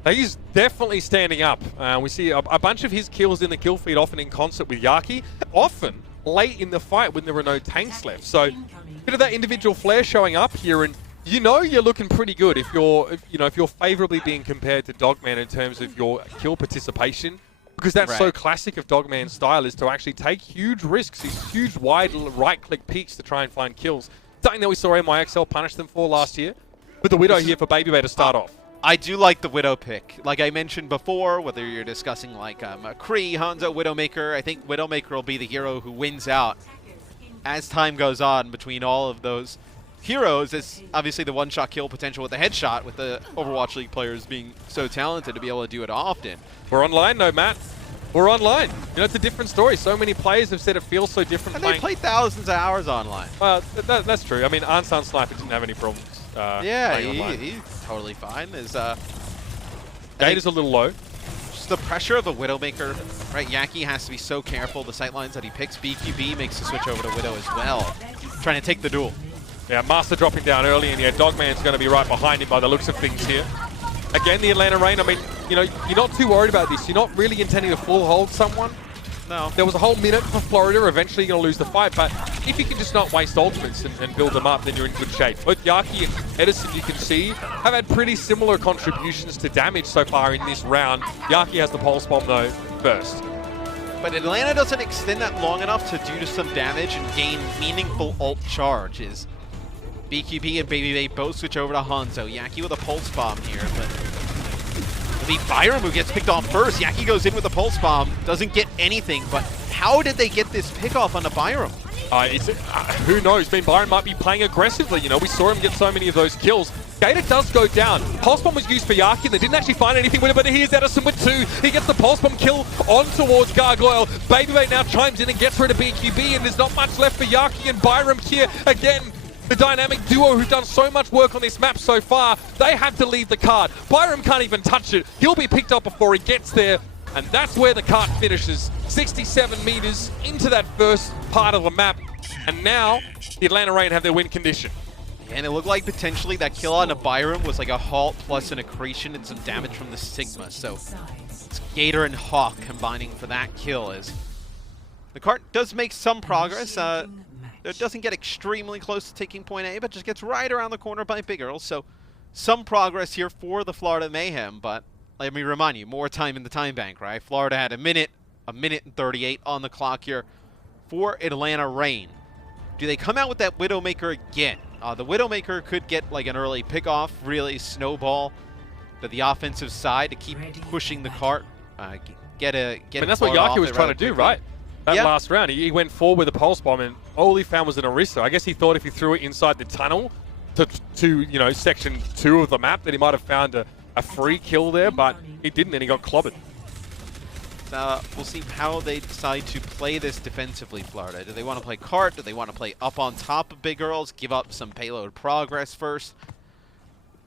He's definitely standing up. We see a bunch of his kills in the kill feed, often in concert with Yaki, often late in the fight when there were no tanks left. So a bit of that individual flair showing up here, and you know you're looking pretty good if you're favorably being compared to Dogman in terms of your kill participation, because that's so classic of Dogman's style, is to actually take huge risks, these huge wide right-click peaks to try and find kills. Something that we saw MyXL punish them for last year. With the Widow here for Baby Bay to start off. I do like the Widow pick. Like I mentioned before, whether you're discussing like McCree, Hanzo, Widowmaker, I think Widowmaker will be the hero who wins out as time goes on between all of those heroes. It's obviously the one-shot kill potential with the headshot, with the Overwatch League players being so talented to be able to do it often. We're online though, Matt. We're online. You know, it's a different story. So many players have said it feels so different. And they play thousands of hours online. Well, that's true. I mean, Ansan Sniper didn't have any problems. Yeah, he's totally fine. Gator's a little low. Just the pressure of a Widowmaker, right? Yaki has to be so careful. The sightlines that he picks. BQB makes the switch over to Widow as well, trying to take the duel. Yeah, Master dropping down early, and yeah, Dogman's going to be right behind him by the looks of things here. Again, the Atlanta Reign, I mean, you know, you're not too worried about this. You're not really intending to full hold someone. No. There was a whole minute for Florida. Eventually you're going to lose the fight, but if you can just not waste ultimates and build them up, then you're in good shape. Both Yaki and Edison, you can see, have had pretty similar contributions to damage so far in this round. Yaki has the pulse bomb, though, first. But Atlanta doesn't extend that long enough to do some damage and gain meaningful ult charges. BQB and Baby Bay both switch over to Hanzo. Yaki with a pulse bomb here, but it'll be Byram who gets picked off first. Yaki goes in with a pulse bomb, doesn't get anything, but how did they get this pick off on the Byram? Who knows? I mean, Byram might be playing aggressively. You know, we saw him get so many of those kills. Gator does go down. Pulse bomb was used for Yaki, and they didn't actually find anything with it, but here's Edison with 2. He gets the pulse bomb kill on towards Gargoyle. Baby Bay now chimes in and gets rid of BQB, and there's not much left for Yaki and Byram here. Again, the dynamic duo who've done so much work on this map so far, they have to leave the card. Byram can't even touch it. He'll be picked up before he gets there, and that's where the card finishes. 67 meters into that first part of the map, and now the Atlanta Reign have their win condition. And it looked like potentially that kill on a Byram was like a halt plus an accretion and some damage from the Sigma. So it's Gator and Hawk combining for that kill as The cart does make some progress. It doesn't get extremely close to taking point A, but just gets right around the corner by Big Earl. So some progress here for the Florida Mayhem, but let me remind you, more time in the time bank, right? Florida had a minute and 38 on the clock here for Atlanta Reign. Do they come out with that Widowmaker again? The Widowmaker could get like an early pickoff, really snowball to the offensive side to keep pushing the cart. Get I mean, that's what Yaki was trying to do, right? That last round, he went forward with a pulse bomb, and all he found was an Orisa. I guess he thought if he threw it inside the tunnel to you know, section 2 of the map, that he might have found a free kill there, but he didn't, and he got clobbered. We'll see how they decide to play this defensively, Florida. Do they want to play cart? Do they want to play up on top of Big Earls, give up some payload progress first?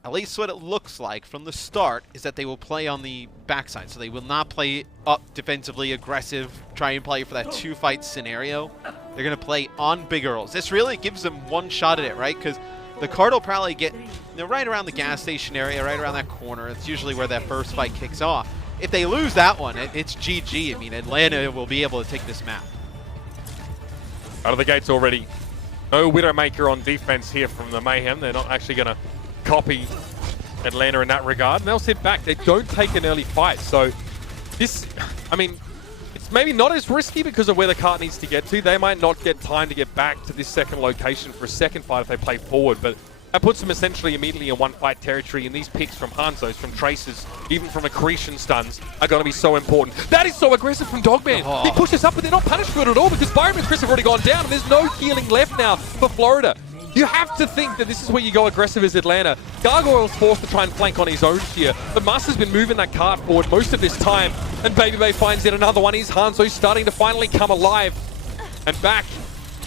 At least what it looks like from the start is that they will play on the backside. So they will not play up defensively aggressive, try and play for that 2-fight scenario. They're going to play on Big Earls. This really gives them one shot at it, right? Because the cart will probably get right around the gas station area, right around that corner. It's usually where that first fight kicks off. If they lose that one, it's GG. I mean, Atlanta will be able to take this map. Out of the gates already. No Widowmaker on defense here from the Mayhem. They're not actually going to copy Atlanta in that regard. And they'll sit back. They don't take an early fight. So this, I mean, it's maybe not as risky because of where the cart needs to get to. They might not get time to get back to this second location for a second fight if they play forward. But that puts them essentially immediately in one-fight territory, and these picks from Hangzhou, from Traces, even from Accretion stuns, are going to be so important. That is so aggressive from Dogman. He pushes up, but they're not punished for it at all because Byron and Chris have already gone down, and there's no healing left now for Florida. You have to think that this is where you go aggressive as Atlanta. Gargoyle's forced to try and flank on his own here, but Master's been moving that cart forward most of this time, and Baby Bay finds yet another one. He's Hangzhou starting to finally come alive, and back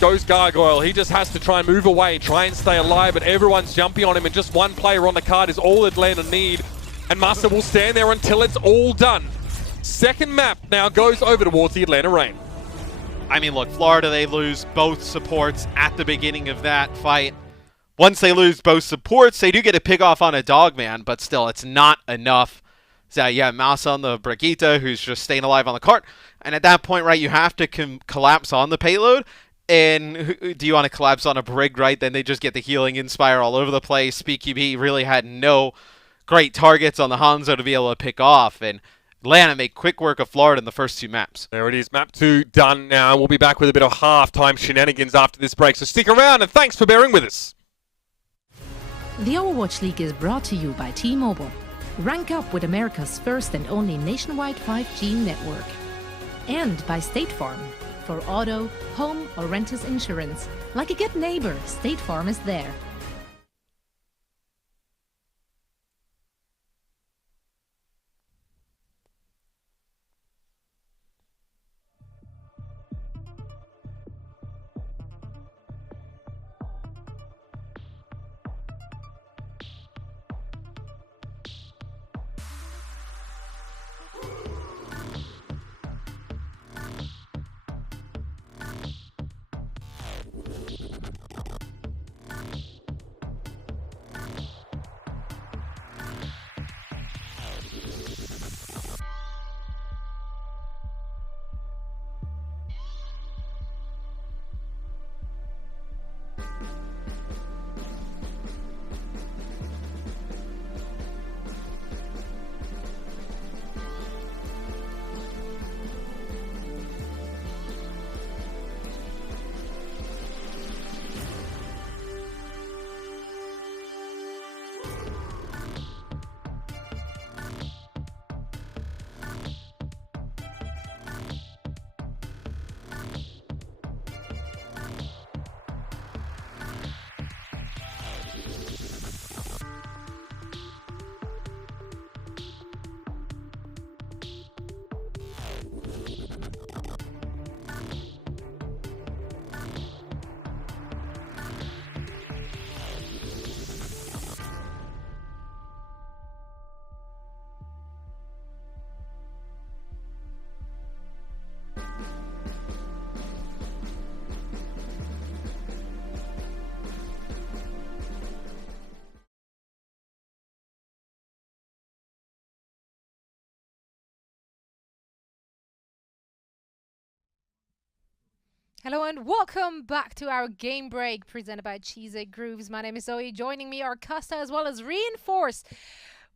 goes Gargoyle. He just has to try and move away, try and stay alive, but everyone's jumping on him, and just one player on the card is all Atlanta need. And Master will stand there until it's all done. Second map now goes over towards the Atlanta Reign. I mean, look, Florida, they lose both supports at the beginning of that fight. Once they lose both supports, they do get a pick off on a Dogman, but still, it's not enough. So, yeah, Mouse on the Brigitte, who's just staying alive on the cart. And at that point, right, you have to collapse on the payload. And do you want to collapse on a Brig, right? Then they just get the healing Inspire all over the place. SpeedQB really had no great targets on the Hangzhou to be able to pick off. And Atlanta make quick work of Florida in the first 2 maps. There it is. Map 2 done now. We'll be back with a bit of halftime shenanigans after this break. So stick around, and thanks for bearing with us. The Overwatch League is brought to you by T-Mobile. Rank up with America's first and only nationwide 5G network. And by State Farm. For auto, home, or renters insurance, like a good neighbor, State Farm is there. Hello and welcome back to our game break presented by Cheese Grooves. My name is Zoe. Joining me are Costa as well as Reinforce.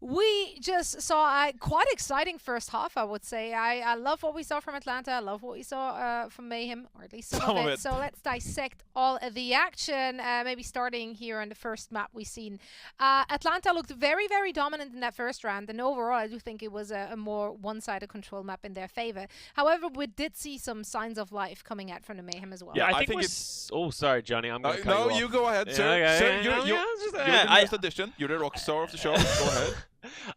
We just saw a quite exciting first half, I would say. I love what we saw from Atlanta. I love what we saw from Mayhem, or at least some of it. So let's dissect all of the action, maybe starting here on the first map we've seen. Atlanta looked very, very dominant in that first round, and overall I do think it was a more one-sided control map in their favor. However, we did see some signs of life coming out from the Mayhem as well. Yeah, I think it's... Oh, sorry, Johnny. I'm going to cut you off. No, you go ahead, sir. Yeah, Sir, you're the newest addition. You're the rock star of the show. Go ahead.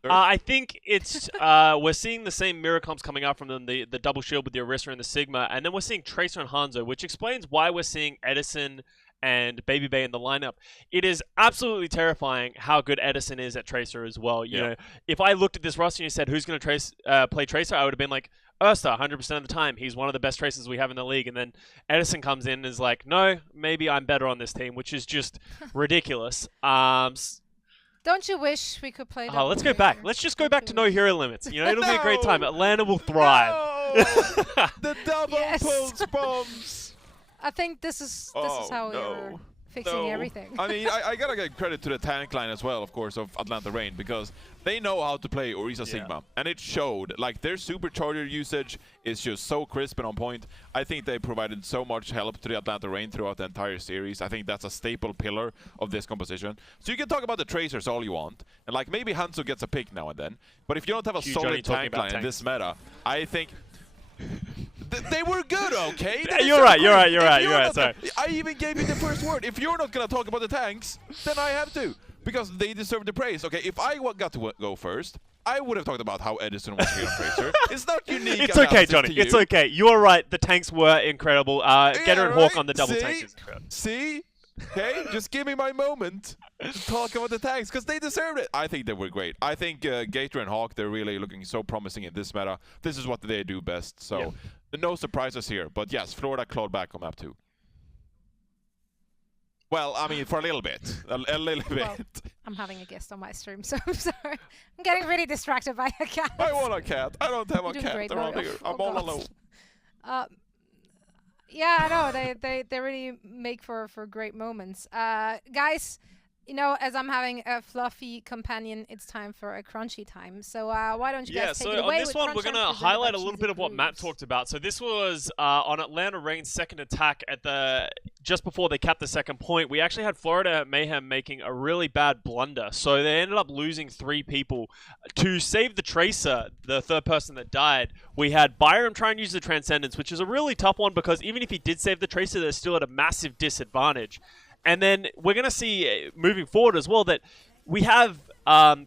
I think it's we're seeing the same mirror comps coming out from them, the double shield with the Orisa and the Sigma, and then we're seeing Tracer and Hangzhou, which explains why we're seeing Edison and Baby Bay in the lineup. It is absolutely terrifying how good Edison is at Tracer as well. You know, if I looked at this roster and you said who's going to play Tracer, I would have been like Ursa 100% of the time. He's one of the best Tracers we have in the league. And then Edison comes in and is like, no, maybe I'm better on this team, which is just ridiculous. Don't you wish we could play that? Oh, let's go back. Let's just go back to no hero limits. You know, it'll be a great time. Atlanta will thrive. No! The double pulse bombs. I think this is how you're fixing everything. I mean, I gotta give credit to the tank line as well, of course, of Atlanta Reign, because they know how to play Orisa Sigma, and it showed. Like, their supercharger usage is just so crisp and on point. I think they provided so much help to the Atlanta Reign throughout the entire series. I think that's a staple pillar of this composition. So you can talk about the Tracers all you want, and like maybe Hangzhou gets a pick now and then, but if you don't have a solid tank line in this meta, I think they were good, okay? You're right. Sorry. I even gave you the first word. If you're not going to talk about the tanks, then I have to, because they deserve the praise. Okay, if I got to go first, I would have talked about how Edison was great on Tracer. It's not unique. It's okay, Johnny. It's okay. You are right. The tanks were incredible. Getter and Hawk on the double tanks is incredible. See? Okay, just give me my moment to talk about the tanks, because they deserved it. I think they were great. I think Gator and Hawk, they're really looking so promising in this meta. This is what they do best, so no surprises here. But yes, Florida clawed back on map 2. Well, I mean, for a little bit. A little bit. Well, I'm having a guest on my stream, so I'm sorry. I'm getting really distracted by a cat. I want a cat. I don't have a cat around here. I'm all alone. Yeah, I know. They really make for great moments. Guys, you know, as I'm having a fluffy companion, it's time for a crunchy time. So why don't you guys take it away? On this one, we're going to highlight a little bit of what Matt talked about. So this was on Atlanta Reign's second attack at just before they capped the second point. We actually had Florida Mayhem making a really bad blunder. So they ended up losing 3 people. To save the Tracer, the third person that died, we had Byram try and use the Transcendence, which is a really tough one because even if he did save the Tracer, they're still at a massive disadvantage. And then we're going to see, moving forward as well, that we have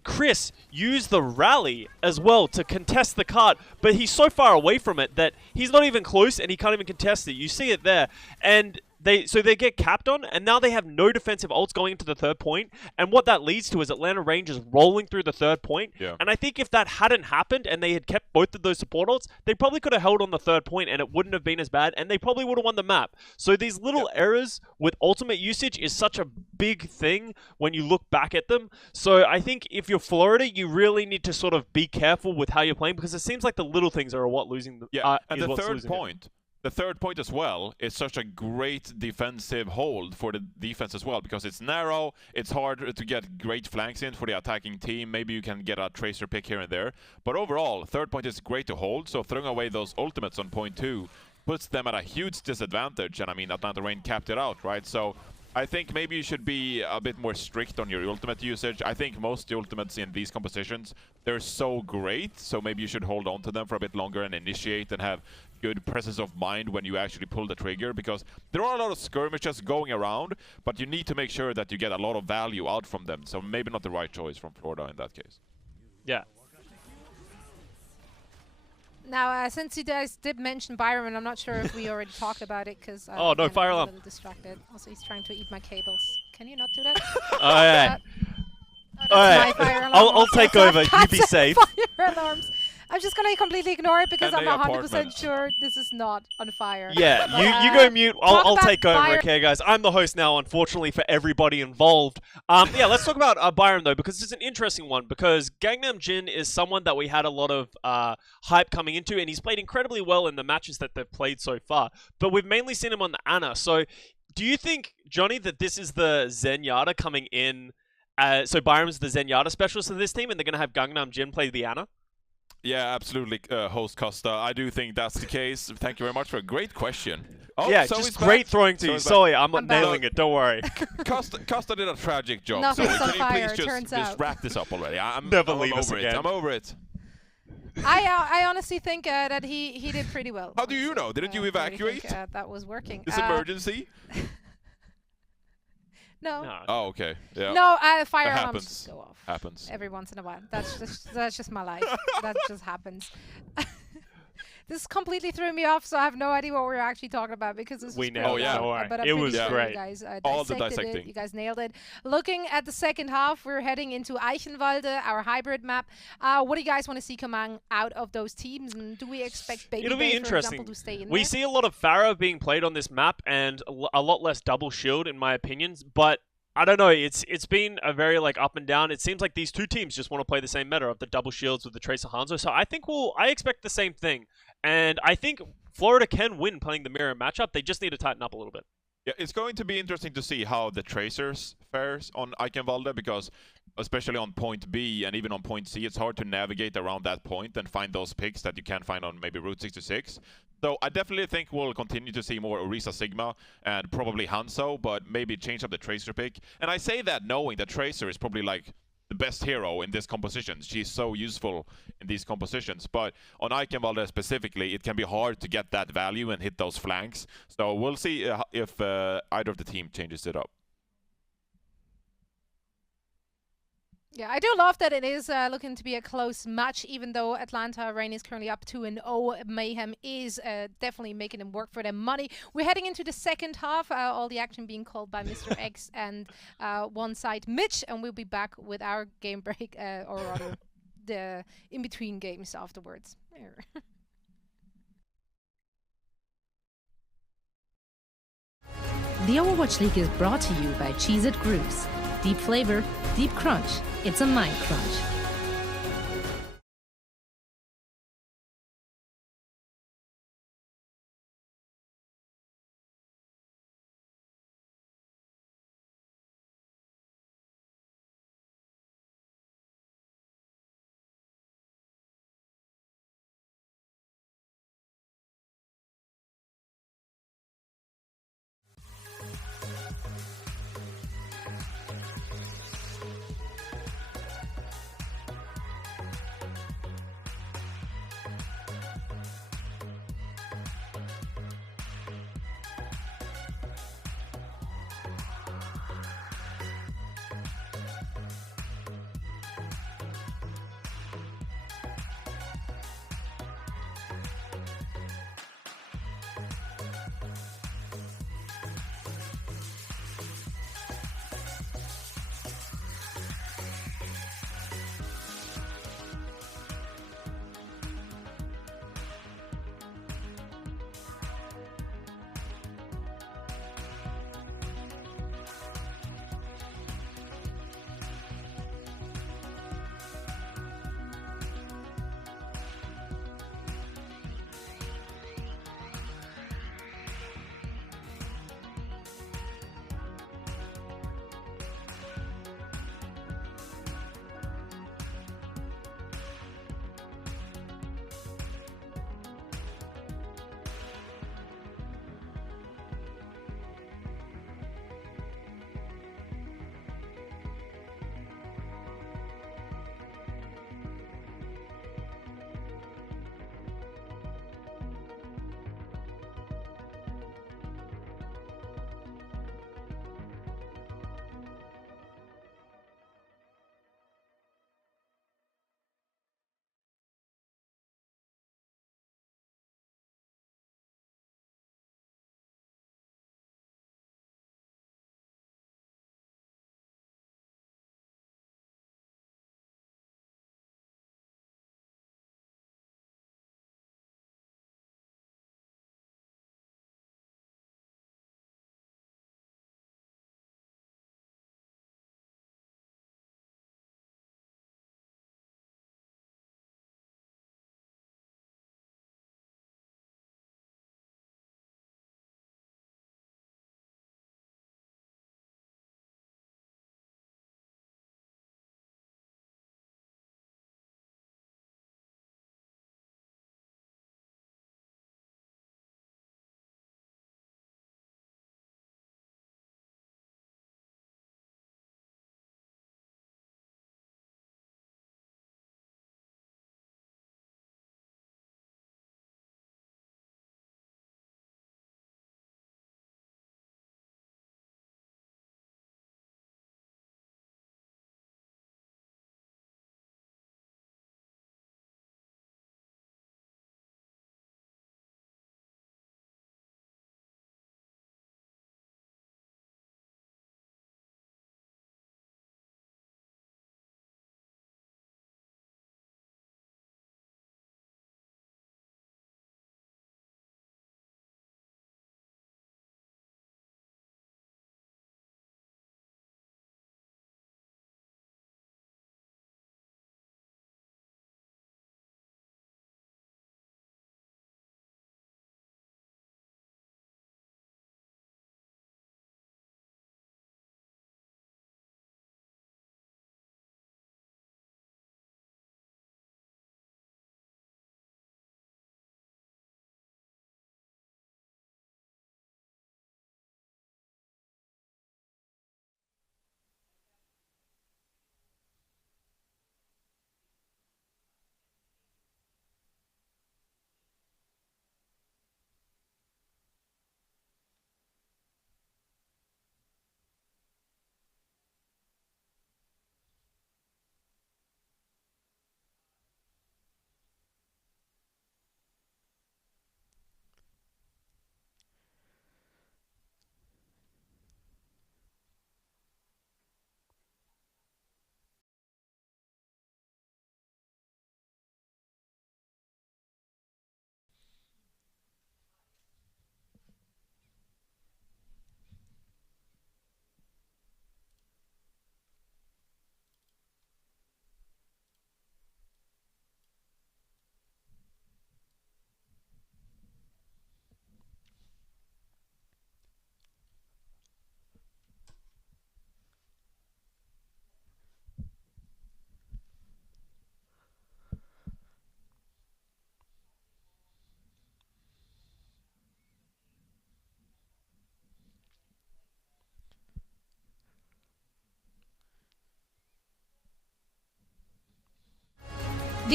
Chris use the rally as well to contest the cart, but he's so far away from it that he's not even close and he can't even contest it. You see it there. And they get capped on, and now they have no defensive ults going into the third point. And what that leads to is Atlanta Rangers rolling through the third point. Yeah. And I think if that hadn't happened and they had kept both of those support ults, they probably could have held on the third point and it wouldn't have been as bad, and they probably would have won the map. So these little errors with ultimate usage is such a big thing when you look back at them. So I think if you're Florida, you really need to sort of be careful with how you're playing, because it seems like the little things are what losing. And the third point. The third point as well is such a great defensive hold for the defense as well, because it's narrow, it's hard to get great flanks in for the attacking team. Maybe you can get a Tracer pick here and there. But overall, third point is great to hold, so throwing away those ultimates on point 2 puts them at a huge disadvantage. And I mean, Atlanta Reign capped it out, right? So I think maybe you should be a bit more strict on your ultimate usage. I think most ultimates in these compositions, they're so great, so maybe you should hold on to them for a bit longer and initiate and have good presence of mind when you actually pull the trigger, because there are a lot of skirmishes going around, but you need to make sure that you get a lot of value out from them. So maybe not the right choice from Florida in that case. Yeah. Now, since you guys did mention Byron, and I'm not sure if we already talked about it, because no, fire alarm. I'm a little distracted. Also, he's trying to eat my cables. Can you not do that? Oh, yeah. All right. I'll take over. You be safe. Fire alarms. I'm just gonna completely ignore it because And I'm the 100% apartment. sure this is not on fire. Yeah, you go mute. talk I'll about take over, Byron. okay, guys? I'm the host now, unfortunately, for everybody involved. Yeah, let's talk about Byron, though, because it's an interesting one, because Gangnam Jin is someone that we had a lot of hype coming into, and he's played incredibly well in the matches that they've played so far, but we've mainly seen him on the Ana. So do you think, Johnny, that this is the Zenyatta coming in? So Byron's the Zenyatta specialist of this team, and they're going to have Gangnam Jin play the Ana? Yeah, absolutely, host Costa. I do think that's the case. Thank you very much for a great question. Oh, Yeah, so just he's great back. throwing to So you. he's back. Sorry, I'm I'm back. nailing it. Don't worry. Costa did a tragic job. Nothing's So on can you fire, please turns just out. wrap this up already? I'm Never I'm leave us over it. again. I'm over it. I honestly think that he did pretty well. How do you honestly. know? Didn't you I really evacuate? think, that was working. This emergency? No. No. Oh, okay. Yeah. No, fire That alarms happens. just go off Happens. every once in a while. That's just my life. That just happens. This completely threw me off, so I have no idea what we're actually talking about because this We was nailed it, pretty don't well, worry. but I'm It pretty was sure great. You guys All the dissected it. dissecting. You guys nailed it. Looking at the second half, we're heading into Eichenwalde, our hybrid map. What do you guys want to see coming out of those teams, and do we expect Baby It'll be Bay, for interesting. example, to stay in We there? see a lot of Pharah being played on this map, and a lot less double shield, in my opinions. But I don't know. It's been a very up and down. It seems like these two teams just want to play the same meta of the double shields with the Tracer Hanzo. So I expect the same thing, and I think Florida can win playing the mirror matchup. They just need to tighten up a little bit. Yeah, it's going to be interesting to see how the Tracers fares on Eichenwalde, because especially on point B and even on point C, it's hard to navigate around that point and find those picks that you can't find on maybe Route 66. So I definitely think we'll continue to see more Orisa Sigma and probably Hanzo, but maybe change up the Tracer pick. And I say that knowing that Tracer is probably the best hero in this composition. She's so useful in these compositions, but on Eichenwalde specifically, it can be hard to get that value and hit those flanks. So we'll see if either of the team changes it up. Yeah, I do love that it is looking to be a close match, even though Atlanta Rain is currently up 2-0. Mayhem is definitely making them work for their money. We're heading into the second half, all the action being called by Mr. X and one side Mitch, and we'll be back with our game break, or rather the in-between games afterwards. The Overwatch League is brought to you by Cheez-It Grooves. Deep flavor, deep crunch. It's a mind crunch.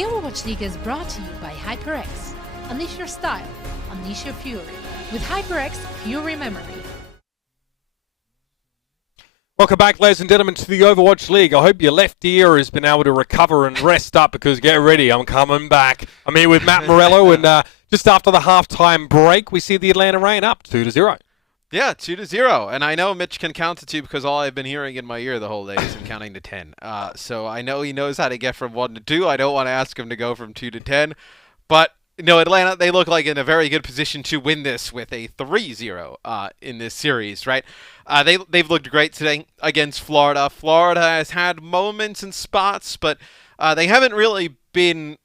The Overwatch League is brought to you by HyperX. Unleash your style, unleash your fury. With HyperX Fury Memory. Welcome back, ladies and gentlemen, to the Overwatch League. I hope your left ear has been able to recover and rest up, because get ready, I'm coming back. I'm here with Matt Morello, and just after the halftime break, we see the Atlanta Reign up 2-0. Yeah, 2-0. And I know Mitch can count to 2 because all I've been hearing in my ear the whole day is him counting to 10. So I know he knows how to get from 1 to 2. I don't want to ask him to go from 2 to 10. But no, Atlanta, they look like in a very good position to win this with a 3-0 in this series, right? They've looked great today against Florida. Florida has had moments and spots, but they haven't really been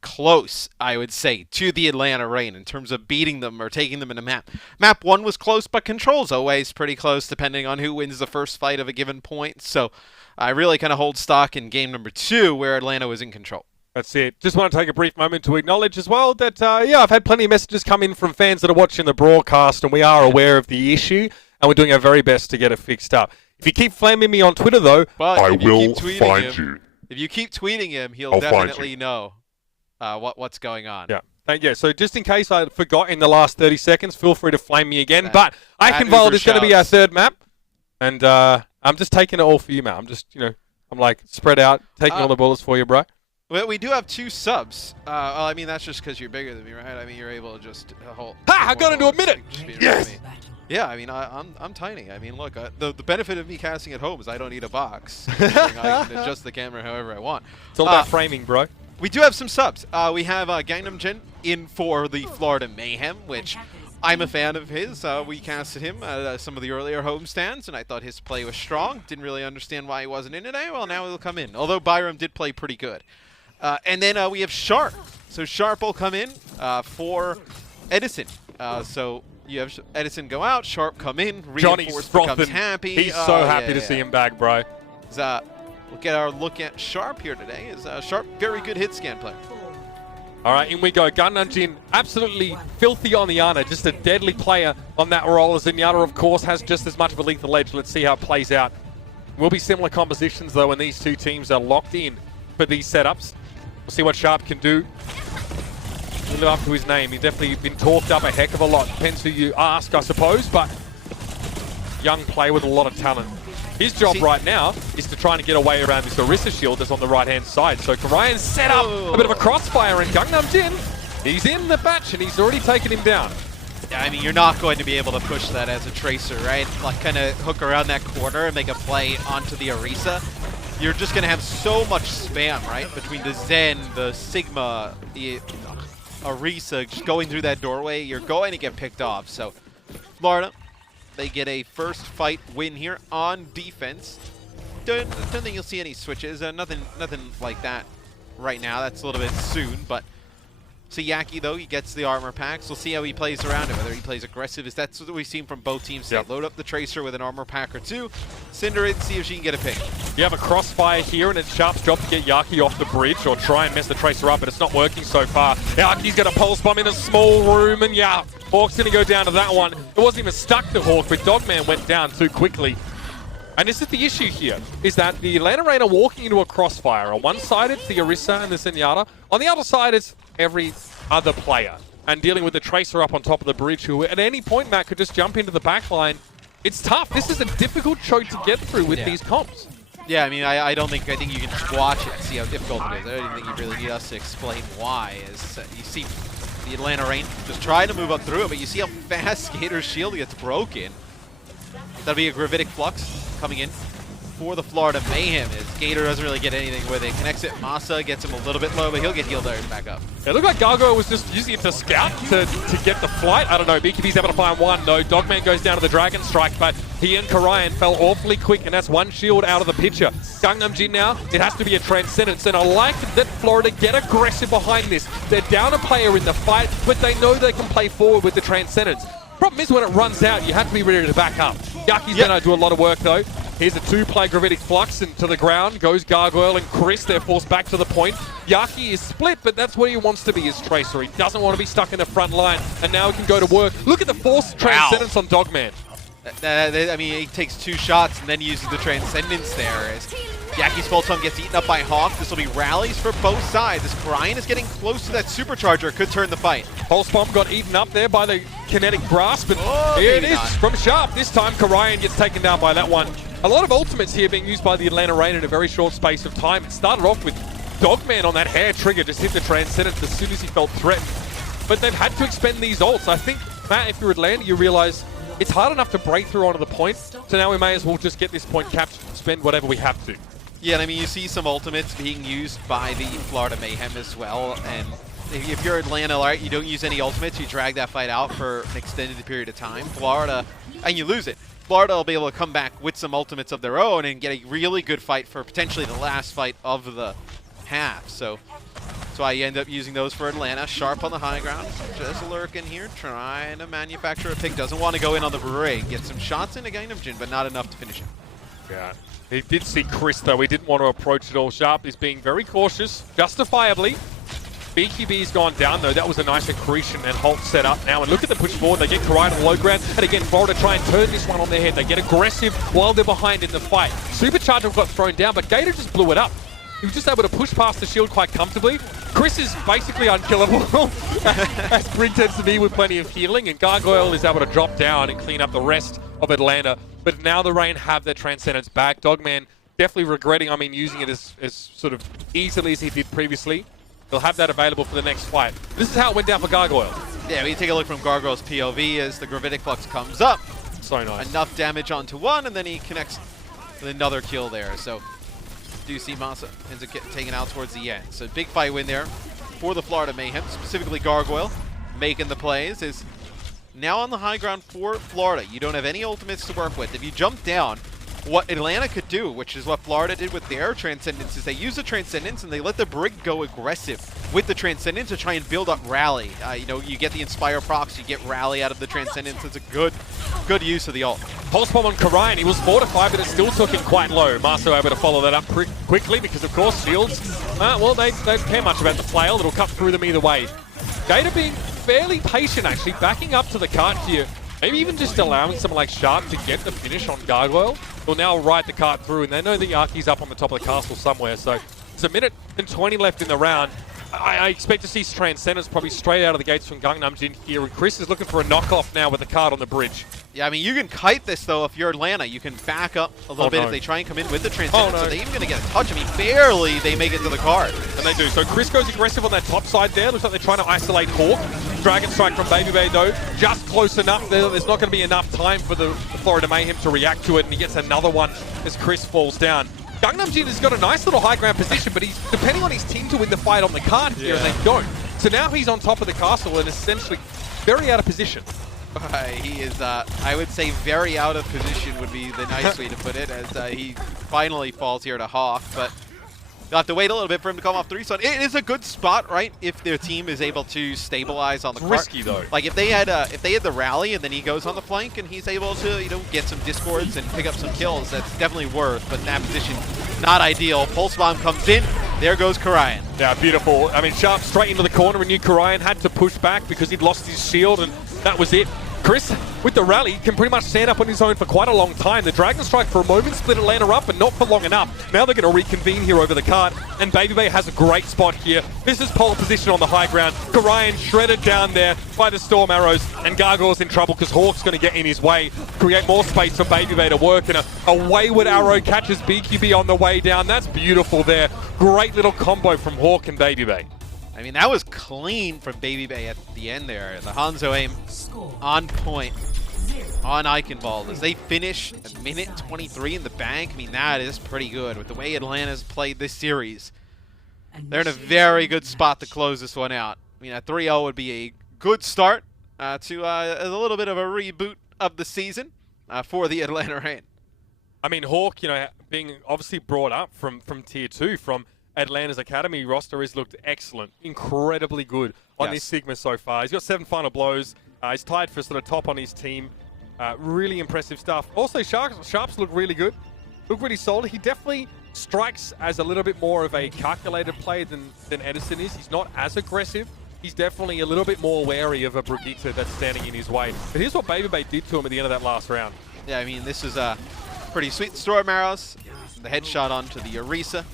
close, I would say, to the Atlanta Reign in terms of beating them or taking them in a map. Map 1 was close, but Control's always pretty close depending on who wins the first fight of a given point. So I really kind of hold stock in game number 2 where Atlanta was in control. That's it. Just want to take a brief moment to acknowledge as well that, I've had plenty of messages come in from fans that are watching the broadcast, and we are aware of the issue, and we're doing our very best to get it fixed up. If you keep flaming me on Twitter, though, I will find you. If you keep tweeting him, he'll definitely know what's going on. Yeah, so just in case I forgot in the last 30 seconds, feel free to flame me again. But Eichenwald is going to be our third map, and I'm just taking it all for you, Matt. I'm just, I'm like spread out, taking all the bullets for you, bro. Well, we do have 2 subs. Well, I mean, that's just because you're bigger than me, right? I mean, you're able to just hold. Ha! I got into a minute! Yes! Yeah, I mean, I'm tiny. I mean, look, the benefit of me casting at home is I don't need a box. I can adjust the camera however I want. It's all about framing, bro. We do have some subs. We have Gangnam Jin in for the Florida Mayhem, which I'm a fan of his. We casted him at some of the earlier homestands, and I thought his play was strong. Didn't really understand why he wasn't in today. Well, now he'll come in. Although Byram did play pretty good. And then we have Sharp. So Sharp will come in for Edison. So you have Edison go out, Sharp come in, Reinforce becomes happy. He's so happy to see him back, bro. We'll get our look at Sharp here today. Is Sharp very good hit scan player. All right, in we go. Gangnam Jin, absolutely filthy on the Ana. Just a deadly player on that role. As Zenyatta, of course, has just as much of a lethal edge. Let's see how it plays out. Will be similar compositions, though, when these two teams are locked in for these setups. We'll see what Sharp can do. Live up to his name. He's definitely been talked up a heck of a lot. Depends who you ask, I suppose, but young player with a lot of talent. His job right now is to try and get away around this Orisa shield that's on the right-hand side. So Karayan set up a bit of a crossfire, and Gangnam Jin, he's in the batch, and he's already taken him down. Yeah, I mean, you're not going to be able to push that as a tracer, right? Like, kind of hook around that corner and make a play onto the Orisa. You're just going to have so much spam, right? Between the Zen, the Sigma, the Orisa, just going through that doorway, you're going to get picked off. So, Florida, they get a first fight win here on defense. Don't think you'll see any switches. Nothing like that right now. That's a little bit soon, but Yaki, though, he gets the armor packs. We'll see how he plays around it, whether he plays aggressive. That's what we've seen from both teams. Yep. They load up the Tracer with an armor pack or 2, cinder it, see if she can get a pick. You have a crossfire here, and it's Sharp's job to get Yaki off the bridge or try and mess the Tracer up, but it's not working so far. Yaki's got a pulse bomb in a small room, and yeah, Hawk's going to go down to that one. It wasn't even stuck to Hawk, but Dogman went down too quickly. And this is the issue here, is that the Atlanta Reign are walking into a crossfire. On one side, it's the Orisa and the Zenyatta. On the other side, it's every other player. And dealing with the Tracer up on top of the bridge, who at any point, Matt, could just jump into the backline. It's tough. This is a difficult choke to get through with these comps. Yeah, I mean, I think you can just watch it and see how difficult it is. I don't think you really need us to explain why. As you see the Atlanta Reign just trying to move up through it, but you see how fast Gator's shield gets broken. That'll be a Gravitic Flux coming in for the Florida Mayhem. As Gator doesn't really get anything with it. Connects it, Masa gets him a little bit low, but he'll get healed there and back up. It looked like Gargoyle was just using it to scout to get the flight. I don't know, BKB's able to find one. No, Dogman goes down to the Dragon Strike, but he and Karayan fell awfully quick, and that's one shield out of the picture. Gangnam Jin now, it has to be a Transcendence, and I like that Florida get aggressive behind this. They're down a player in the fight, but they know they can play forward with the Transcendence. Problem is when it runs out, you have to be ready to back up. Yaki's going to do a lot of work, though. Here's a 2-play Gravitic Flux, and to the ground goes Gargoyle and Chris. They're forced back to the point. Yaki is split, but that's where he wants to be as Tracer. He doesn't want to be stuck in the front line, and now he can go to work. Look at the forced Transcendence on Dogman. I mean, he takes 2 shots and then uses the Transcendence there. Yaki's Pulsum gets eaten up by Hawk. This will be rallies for both sides. As Brian is getting close to that supercharger, could turn the fight. Pulse Bomb got eaten up there by the kinetic grasp, and here it is not. from Sharp. This time, Karayan gets taken down by that one. A lot of ultimates here being used by the Atlanta Reign in a very short space of time. It started off with Dogman on that hair trigger, just hit the Transcendence as soon as he felt threatened. But they've had to expend these ults. I think, Matt, if you're Atlanta, you realize it's hard enough to break through onto the point, so now we may as well just get this point captured and spend whatever we have to. Yeah, and I mean, you see some ultimates being used by the Florida Mayhem as well, and if you're Atlanta, right, you don't use any ultimates, you drag that fight out for an extended period of time. Florida, and you lose it. Florida will be able to come back with some ultimates of their own and get a really good fight for potentially the last fight of the half. So that's why you end up using those for Atlanta. Sharp on the high ground, just lurking here, trying to manufacture a pick. Doesn't want to go in on the brig. Get some shots into Gangnam, but not enough to finish him. Yeah. He did see Chris, though. He didn't want to approach it all. Sharp is being very cautious, justifiably. BQB's gone down, though. That was a nice accretion and Holt set up now. And look at the push forward. They get Karayan on the low ground. And again, Florida try and turn this one on their head. They get aggressive while they're behind in the fight. Supercharger got thrown down, but Gator just blew it up. He was just able to push past the shield quite comfortably. Chris is basically unkillable, as Brig tends to be with plenty of healing. And Gargoyle is able to drop down and clean up the rest of Atlanta. But now the Reign have their Transcendence back. Dogman definitely regretting, using it as sort of easily as he did previously. They'll have that available for the next fight. This is how it went down for Gargoyle. Yeah, we take a look from Gargoyle's POV as the Gravitic Flux comes up. So nice. Enough damage onto one, and then he connects with another kill there. So do see Masa ends up getting taken out towards the end. So big fight win there for the Florida Mayhem, specifically Gargoyle making the plays. Is now on the high ground for Florida. You don't have any ultimates to work with. If you jump down, what Atlanta could do, which is what Florida did with their Transcendence, is they use the Transcendence and they let the Brig go aggressive with the Transcendence to try and build up Rally. You get the Inspire procs, you get Rally out of the Transcendence. It's a good use of the ult. Pulse Bomb on Karayan. He was fortified, but it still took him quite low. Marso able to follow that up quickly because, of course, shields, they don't care much about the flail. It'll cut through them either way. Gator being fairly patient, actually, backing up to the cart here. Maybe even just allowing someone like Sharp to get the finish on Gargoyle. Will now ride the cart through, and they know that Yaki's up on the top of the castle somewhere. So it's a minute and 20 left in the round. I expect to see Transcendence probably straight out of the gates from Gangnam Jin here, and Chris is looking for a knockoff now with the cart on the bridge. Yeah, I mean, you can kite this, though, if you're Atlanta. You can back up a little bit if they try and come in with the Transcendence. So they're even going to get a touch. I mean, barely they make it to the cart. And they do. So Chris goes aggressive on that top side there. Looks like they're trying to isolate Hawk. Dragon Strike from Baby Bay, though, just close enough. There's not going to be enough time for the Florida Mayhem to react to it, and he gets another one as Chris falls down. Gangnam Jin has got a nice little high ground position, but he's depending on his team to win the fight on the card here, and they don't. So now he's on top of the castle and essentially very out of position. He is, I would say, very out of position would be the nice way to put it, as he finally falls here to Hawk, but you'll have to wait a little bit for him to come off 3. So it is a good spot, right, if their team is able to stabilize on the cart. Risky, though. Like, if they had the rally and then he goes on the flank and he's able to, get some discords and pick up some kills, that's definitely worth, but in that position, not ideal. Pulse Bomb comes in. There goes Karayan. Yeah, beautiful. I mean, Sharp straight into the corner, and knew Karayan had to push back because he'd lost his shield, and that was it. Chris, with the rally, can pretty much stand up on his own for quite a long time. The Dragon Strike for a moment split Atlanta up, but not for long enough. Now they're going to reconvene here over the cart, and Baby Bay has a great spot here. This is pole position on the high ground. Karayan shredded down there by the Storm Arrows, and Gargoyle's in trouble because Hawk's going to get in his way, create more space for Baby Bay to work, and a wayward arrow catches BQB on the way down. That's beautiful there. Great little combo from Hawk and Baby Bay. I mean, that was clean from Baby Bay at the end there. The Hangzhou aim on point on Eichenwald as they finish at minute 23 in the bank. I mean, that is pretty good with the way Atlanta's played this series. They're in a very good spot to close this one out. I mean, a 3-0 would be a good start to a little bit of a reboot of the season for the Atlanta Reign. I mean, Hawk, being obviously brought up from Tier 2, from Atlanta's Academy roster, has looked excellent, incredibly good on this Sigma so far. He's got 7 final blows. He's tied for sort of top on his team. Really impressive stuff. Also, Sharps look really good. Look really solid. He definitely strikes as a little bit more of a calculated play than Edison is. He's not as aggressive. He's definitely a little bit more wary of a Brigitte that's standing in his way. But here's what Baby Bay did to him at the end of that last round. Yeah, I mean, this is Pretty sweet. Storm arrows. The headshot onto the Orisa.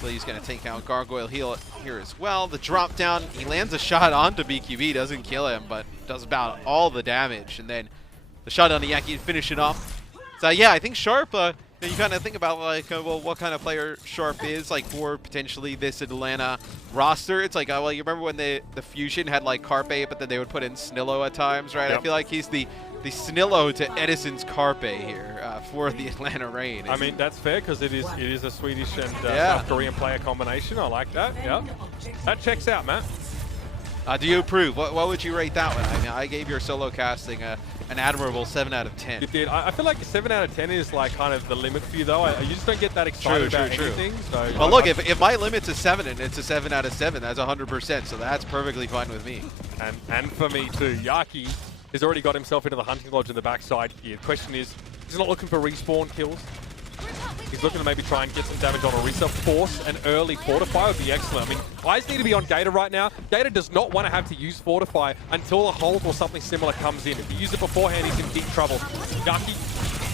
He's going to take out Gargoyle here as well. The drop down, he lands a shot onto BQB, doesn't kill him, but does about all the damage. And then the shot on the Yaki to finish it off. So yeah, I think Sharp, you kind of think about like, well, what kind of player Sharp is like for potentially this Atlanta roster. It's like, well, you remember when the Fusion had like Carpe, but then they would put in Snillo at times, right? Yep. I feel like he's the Snillo to Edison's Carpe here for the Atlanta Reign. I mean, that's fair because it is a Swedish and South Korean player combination. I like that. Yeah, that checks out, Matt. Do you approve? What would you rate that one? I mean, I gave your solo casting an admirable 7 out of 10. You did. I feel like a 7 out of 10 is like kind of the limit for you, though. You just don't get that excited about anything. So well, look, if my limit's a 7 and it's a 7 out of 7, that's 100%. So that's perfectly fine with me. And for me too. Yaki has already got himself into the hunting lodge in the backside here. The question is, he's not looking for respawn kills. He's looking to maybe try and get some damage on Orisa. Force an early Fortify would be excellent. I mean, eyes need to be on Gator right now. Gator does not want to have to use Fortify until a hold or something similar comes in. If he uses it beforehand, he's in deep trouble. Yaki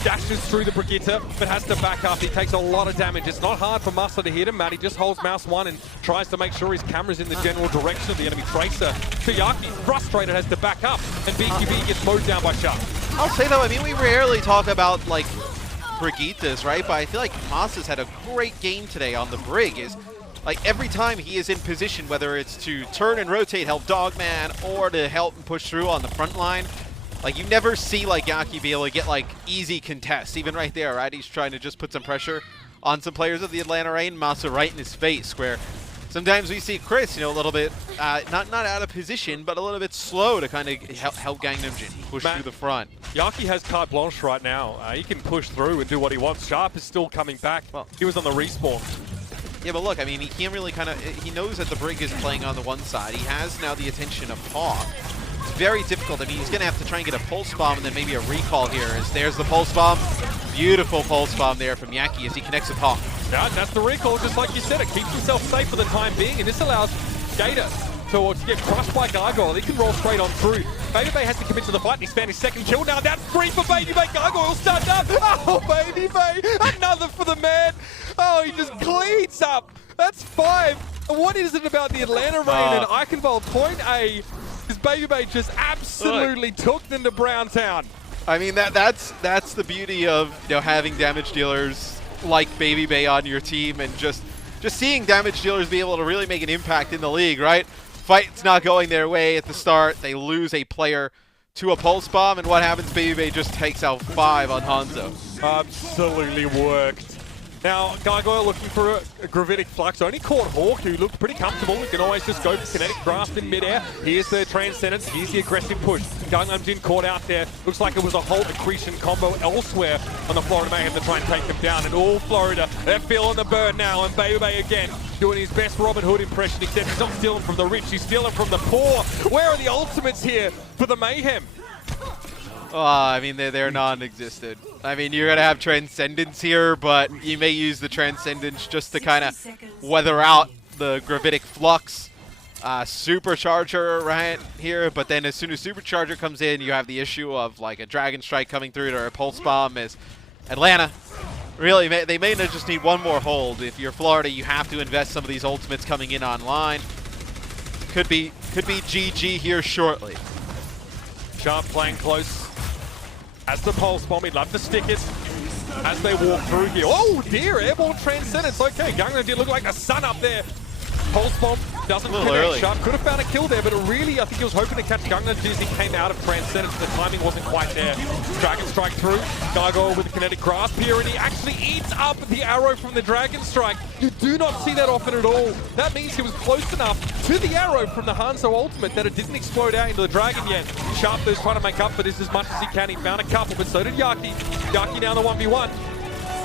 dashes through the Brigitte, but has to back up. He takes a lot of damage. It's not hard for Muscle to hit him, Matt. He just holds mouse 1 and tries to make sure his camera's in the general direction of the enemy Tracer. So Yaki, frustrated, has to back up, and BQB gets mowed down by Sharp. I'll say though, I mean, we rarely talk about like Brigittas, right? But I feel like Mas had a great game today on the Brig. Is like every time he is in position, whether it's to turn and rotate, help Dogman, or to help and push through on the front line, like you never see like Yaki be able to get like easy contests. Even right there, right? He's trying to just put some pressure on some players of the Atlanta Reign. Masa right in his face, where sometimes we see Chris, a little bit not out of position, but a little bit slow to kind of help Gangnam Jin push through the front. Yaki has carte blanche right now. He can push through and do what he wants. Sharp is still coming back. Well, he was on the respawn. Yeah, but look, I mean, he can't really he knows that the Brig is playing on the one side. He has now the attention of Hawk. It's very difficult. I mean, he's going to have to try and get a pulse bomb and then maybe a recall here. As there's the pulse bomb. Beautiful pulse bomb there from Yaki as he connects with Hawk. Yeah, that's the recall, just like you said. It keeps himself safe for the time being, and this allows Gator to get crushed by Gargoyle. He can roll straight on through. Baby Bay has to commit to the fight, and he's found his second kill. Now that's 3 for Baby Bay. Gargoyle stand up. Oh, Baby Bay. Another for the man. Oh, he just cleans up. That's 5. And what is it about the Atlanta Reign and Eichenwald point A? Because Baby Bay just absolutely took them to Browntown. I mean, that's the beauty of having damage dealers like Baby Bay on your team, and just seeing damage dealers be able to really make an impact in the league, right? Fight's not going their way at the start. They lose a player to a pulse bomb, and what happens? Baby Bay just takes out 5 on Hangzhou. Absolutely worked. Now, Gargoyle looking for a gravitic flux. Only caught Hawk, who looked pretty comfortable. He can always just go for kinetic grasp in midair. Here's the Transcendence. Here's the aggressive push. Gangnam Jin caught out there. Looks like it was a Holt accretion combo elsewhere on the Florida Mayhem to try and take them down. And all Florida, they're feeling the burn now. And Baby Bay again doing his best Robin Hood impression, except he's not stealing from the rich. He's stealing from the poor. Where are the ultimates here for the Mayhem? I mean, they're non-existent. I mean, you're going to have Transcendence here, but you may use the Transcendence just to kind of weather out the Gravitic Flux. Supercharger right here, but then as soon as Supercharger comes in, you have the issue of like a Dragon Strike coming through or a Pulse Bomb. As Atlanta, really, they may just need one more hold. If you're Florida, you have to invest some of these ultimates coming in online. Could be GG here shortly. Sharp playing close. As the Pulse Bomb, he'd love to stick it as they walk through here. Oh dear, Airborne Transcendence. Okay, Gangnam did look like the sun up there. Pulse Bomb doesn't connect. Sharp could have found a kill there, but really, I think he was hoping to catch Gangnam as he came out of Transcendence. The timing wasn't quite there. Dragon Strike through. Gargoyle with a kinetic grasp here, and he actually eats up the arrow from the Dragon Strike. You do not see that often at all. That means he was close enough to the arrow from the Hangzhou ultimate that it didn't explode out into the Dragon yet. Sharp is trying to make up for this as much as he can. He found a couple, but so did Yaki. Yaki down the 1v1.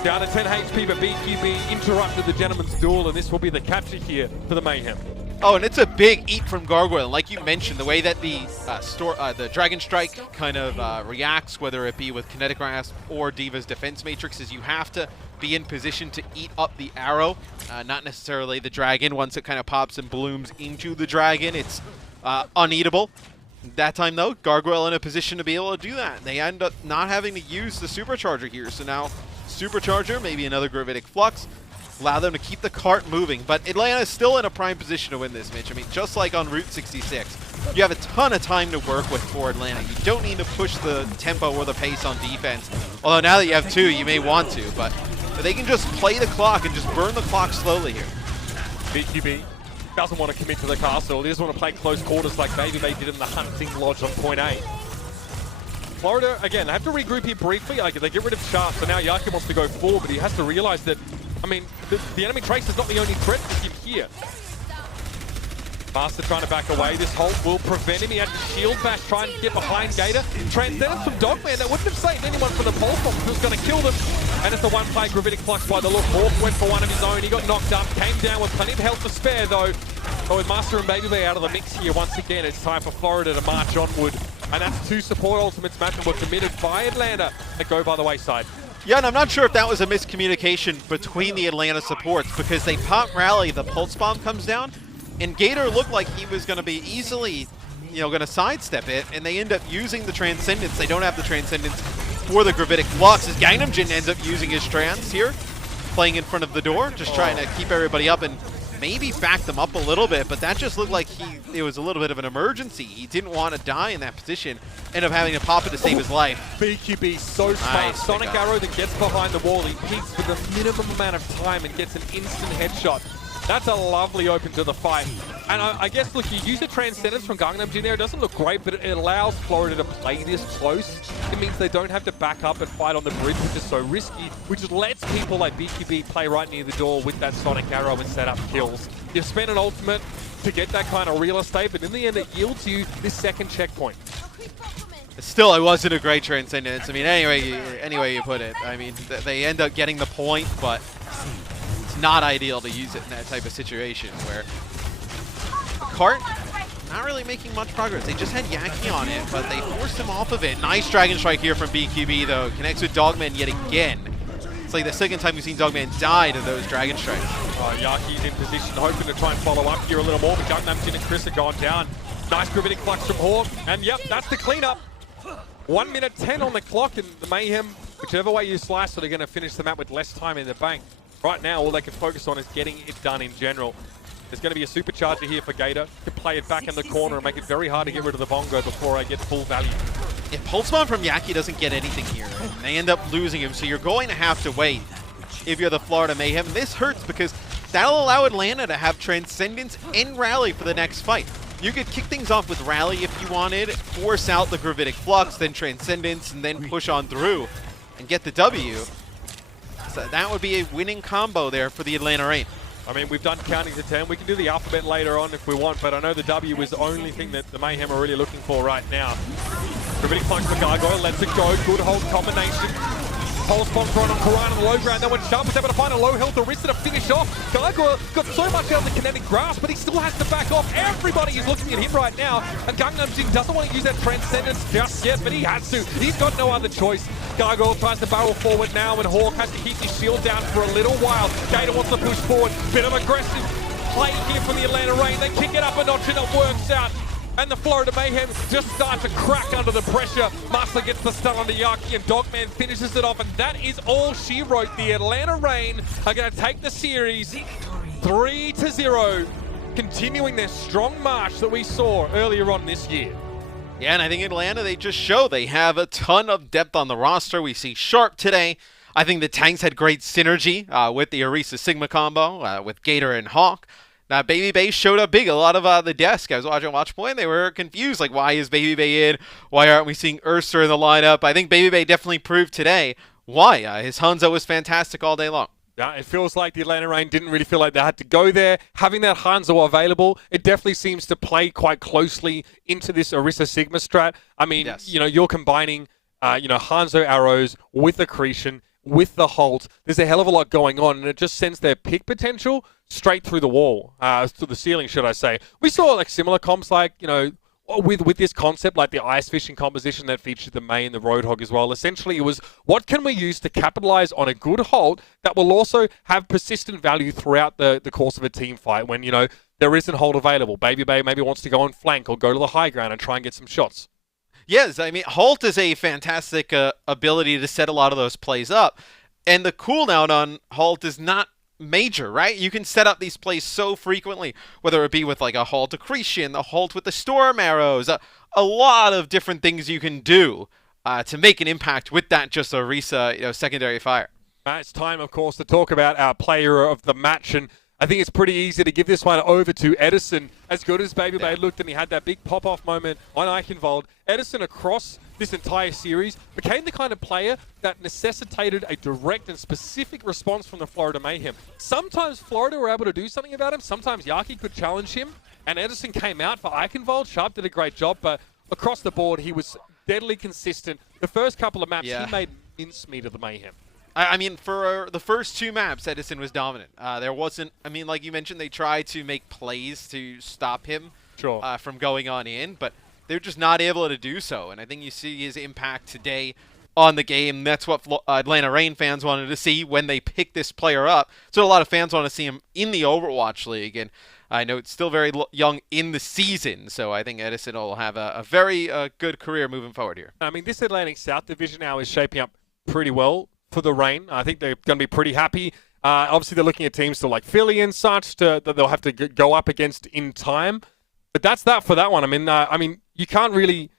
Down to 10 HP, but BQB interrupted the gentleman's duel, and this will be the capture here for the Mayhem. Oh, and it's a big eat from Gargoyle. Like you mentioned, the way that the Dragon Strike kind of reacts, whether it be with Kinetic Grasp or Diva's Defense Matrix, is you have to be in position to eat up the arrow, not necessarily the dragon. Once it kind of pops and blooms into the dragon, it's uneatable. That time, though, Gargoyle in a position to be able to do that. They end up not having to use the Supercharger here. So now, Supercharger, maybe another Gravitic Flux, allow them to keep the cart moving. But Atlanta is still in a prime position to win this, Mitch. I mean, just like on Route 66, you have a ton of time to work with for Atlanta. You don't need to push the tempo or the pace on defense. Although now that you have 2, you may want to. But they can just play the clock and just burn the clock slowly here. BQB doesn't want to commit to the castle. He doesn't want to play close quarters like Baby Bay did in the Hunting Lodge on point A. Florida, again, they have to regroup here briefly. Like, they get rid of Sharp, so now Yaki wants to go forward, but he has to realize that, I mean, the enemy trace is not the only threat for him here. Master trying to back away. This hold will prevent him. He had to shield bash, trying to get behind Gator. Transcendence from Dogman. That wouldn't have saved anyone from the pulse bomb. It was going to kill them. And it's the one-play Gravitic Flux by the look. Hawk went for one of his own. He got knocked up. Came down with plenty of health to spare, though. But with Master and Baby Bay out of the mix here, once again, it's time for Florida to march onward. And that's 2 support ultimates match that were committed by Atlanta that go by the wayside. Yeah, and I'm not sure if that was a miscommunication between the Atlanta supports because they pop rally, the pulse bomb comes down, and Gator looked like he was going to be easily, going to sidestep it, and they end up using the Transcendence. They don't have the Transcendence for the Gravitic Flux, as Gangnam Jin ends up using his Trans here, playing in front of the door, just trying to keep everybody up and maybe back them up a little bit, but that just looked like it was a little bit of an emergency. He didn't want to die in that position, end up having to pop it to save his life. BQB so smart. Nice, Sonic Arrow that gets behind the wall. He peeks for the minimum amount of time and gets an instant headshot. That's a lovely open to the fight. And I guess, look, you use the Transcendence from Gangnam Jin there. It doesn't look great, but it allows Florida to play this close. It means they don't have to back up and fight on the bridge, which is so risky, which just lets people like BQB play right near the door with that Sonic Arrow and set up kills. You spend an ultimate to get that kind of real estate, but in the end, it yields you this second checkpoint. Still, it wasn't a great Transcendence. I mean, anyway you put it. I mean, they end up getting the point, but it's not ideal to use it in that type of situation where the cart not really making much progress. They just had Yaki on it, but they forced him off of it. Nice Dragon Strike here from BQB, though. Connects with Dogman yet again. It's like the second time we've seen Dogman die to those Dragon Strikes. Yaki's in position, hoping to try and follow up here a little more, but Gangnam Jin and Chris are gone down. Nice Gravitic Flux from Hawk, and yep, that's the cleanup. 1 minute 10 on the clock, and the Mayhem, whichever way you slice it, are going to finish the map with less time in the bank. Right now, all they can focus on is getting it done in general. There's going to be a Supercharger here for Gator. Can play it back in the corner and make it very hard to get rid of the Bongo before I get full value. If Pulse Bomb from Yaki doesn't get anything here, they end up losing him, so you're going to have to wait if you're the Florida Mayhem. This hurts because that'll allow Atlanta to have Transcendence and Rally for the next fight. You could kick things off with Rally if you wanted, force out the Gravitic Flux, then Transcendence, and then push on through and get the W. So that would be a winning combo there for the Atlanta Reign. I mean, we've done counting to 10. We can do the alphabet later on if we want, but I know the W is the only thing that the Mayhem are really looking for right now. Gravitic Flux for Gargoyle, lets it go. Good hold combination. Pulse bomb thrown on Karan on the low ground. That one Sharp was able to find a low health Arista to finish off. Gargoyle got so much out of the kinetic grasp, but he still has to back off. Everybody is looking at him right now, and Gangnam Jin doesn't want to use that Transcendence just yet, but he has to. He's got no other choice. Gargoyle tries to barrel forward now, and Hawk has to keep his shield down for a little while. Gator wants to push forward. Bit of aggressive play here from the Atlanta Reign. They kick it up a notch, and it works out. And the Florida Mayhem just start to crack under the pressure. Master gets the stun onto Yaki, and Dogman finishes it off, and that is all she wrote. The Atlanta Reign are going to take the series 3-0, continuing their strong march that we saw earlier on this year. Yeah, and I think Atlanta, they just show they have a ton of depth on the roster. We see Sharp today. I think the tanks had great synergy with the Arisa Sigma combo with Gator and Hawk. Now, Baby Bay showed up big. A lot of the desk, I was watching Watch Point, they were confused. Like, why is Baby Bay in? Why aren't we seeing Ursa in the lineup? I think Baby Bay definitely proved today why. His Hanzo was fantastic all day long. Yeah, it feels like the Atlanta Reign didn't really feel like they had to go there. Having that Hanzo available, it definitely seems to play quite closely into this Arisa Sigma strat. I mean, Yes. You're combining, Hanzo arrows with accretion, with the Holt. There's a hell of a lot going on, and it just sends their pick potential straight through the wall, to the ceiling, should I say. We saw like similar comps, like, with this concept, like the ice fishing composition that featured the May and the Roadhog as well. Essentially, it was, what can we use to capitalize on a good Holt that will also have persistent value throughout the course of a team fight when, there isn't hold available. Baby Bay maybe wants to go on flank or go to the high ground and try and get some shots. Yes, I mean, Halt is a fantastic ability to set a lot of those plays up. And the cooldown on Halt is not major, right? You can set up these plays so frequently, whether it be with like a Halt Accretion, a Halt with the Storm Arrows, a lot of different things you can do to make an impact with that just Orisa, secondary fire. It's time, of course, to talk about our player of the match, and I think it's pretty easy to give this one over to Edison. As good as Baby Bay looked and he had that big pop-off moment on Eichenwald, Edison across this entire series became the kind of player that necessitated a direct and specific response from the Florida Mayhem. Sometimes Florida were able to do something about him, sometimes Yaki could challenge him, and Edison came out for Eichenwald. Sharp did a great job, but across the board he was deadly consistent. The first couple of maps he made mincemeat of the Mayhem. I mean, for the first 2 maps, Edison was dominant. There wasn't, I mean, like you mentioned, they tried to make plays to stop him from going on in, but they're just not able to do so. And I think you see his impact today on the game. That's what Atlanta Reign fans wanted to see when they picked this player up. So a lot of fans want to see him in the Overwatch League. And I know it's still very young in the season, so I think Edison will have a very good career moving forward here. I mean, this Atlantic South division now is shaping up pretty well for the Reign. I think they're going to be pretty happy. Obviously, they're looking at teams still like Philly and such that they'll have to go up against in time. But that's that for that one. I mean, you can't really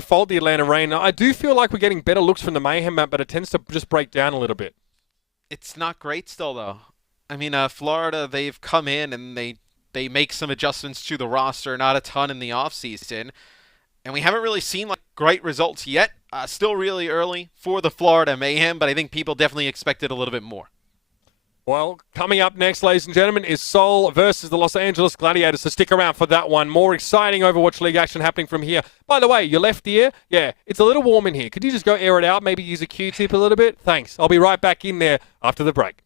fault the Atlanta Reign. I do feel like we're getting better looks from the Mayhem map, but it tends to just break down a little bit. It's not great still, though. I mean, Florida, they've come in and they make some adjustments to the roster, not a ton in the offseason. And we haven't really seen like great results yet. Still really early for the Florida Mayhem, but I think people definitely expected a little bit more. Well, coming up next, ladies and gentlemen, is Seoul versus the Los Angeles Gladiators. So stick around for that one. More exciting Overwatch League action happening from here. By the way, your left ear, it's a little warm in here. Could you just go air it out? Maybe use a Q-tip a little bit? Thanks. I'll be right back in there after the break.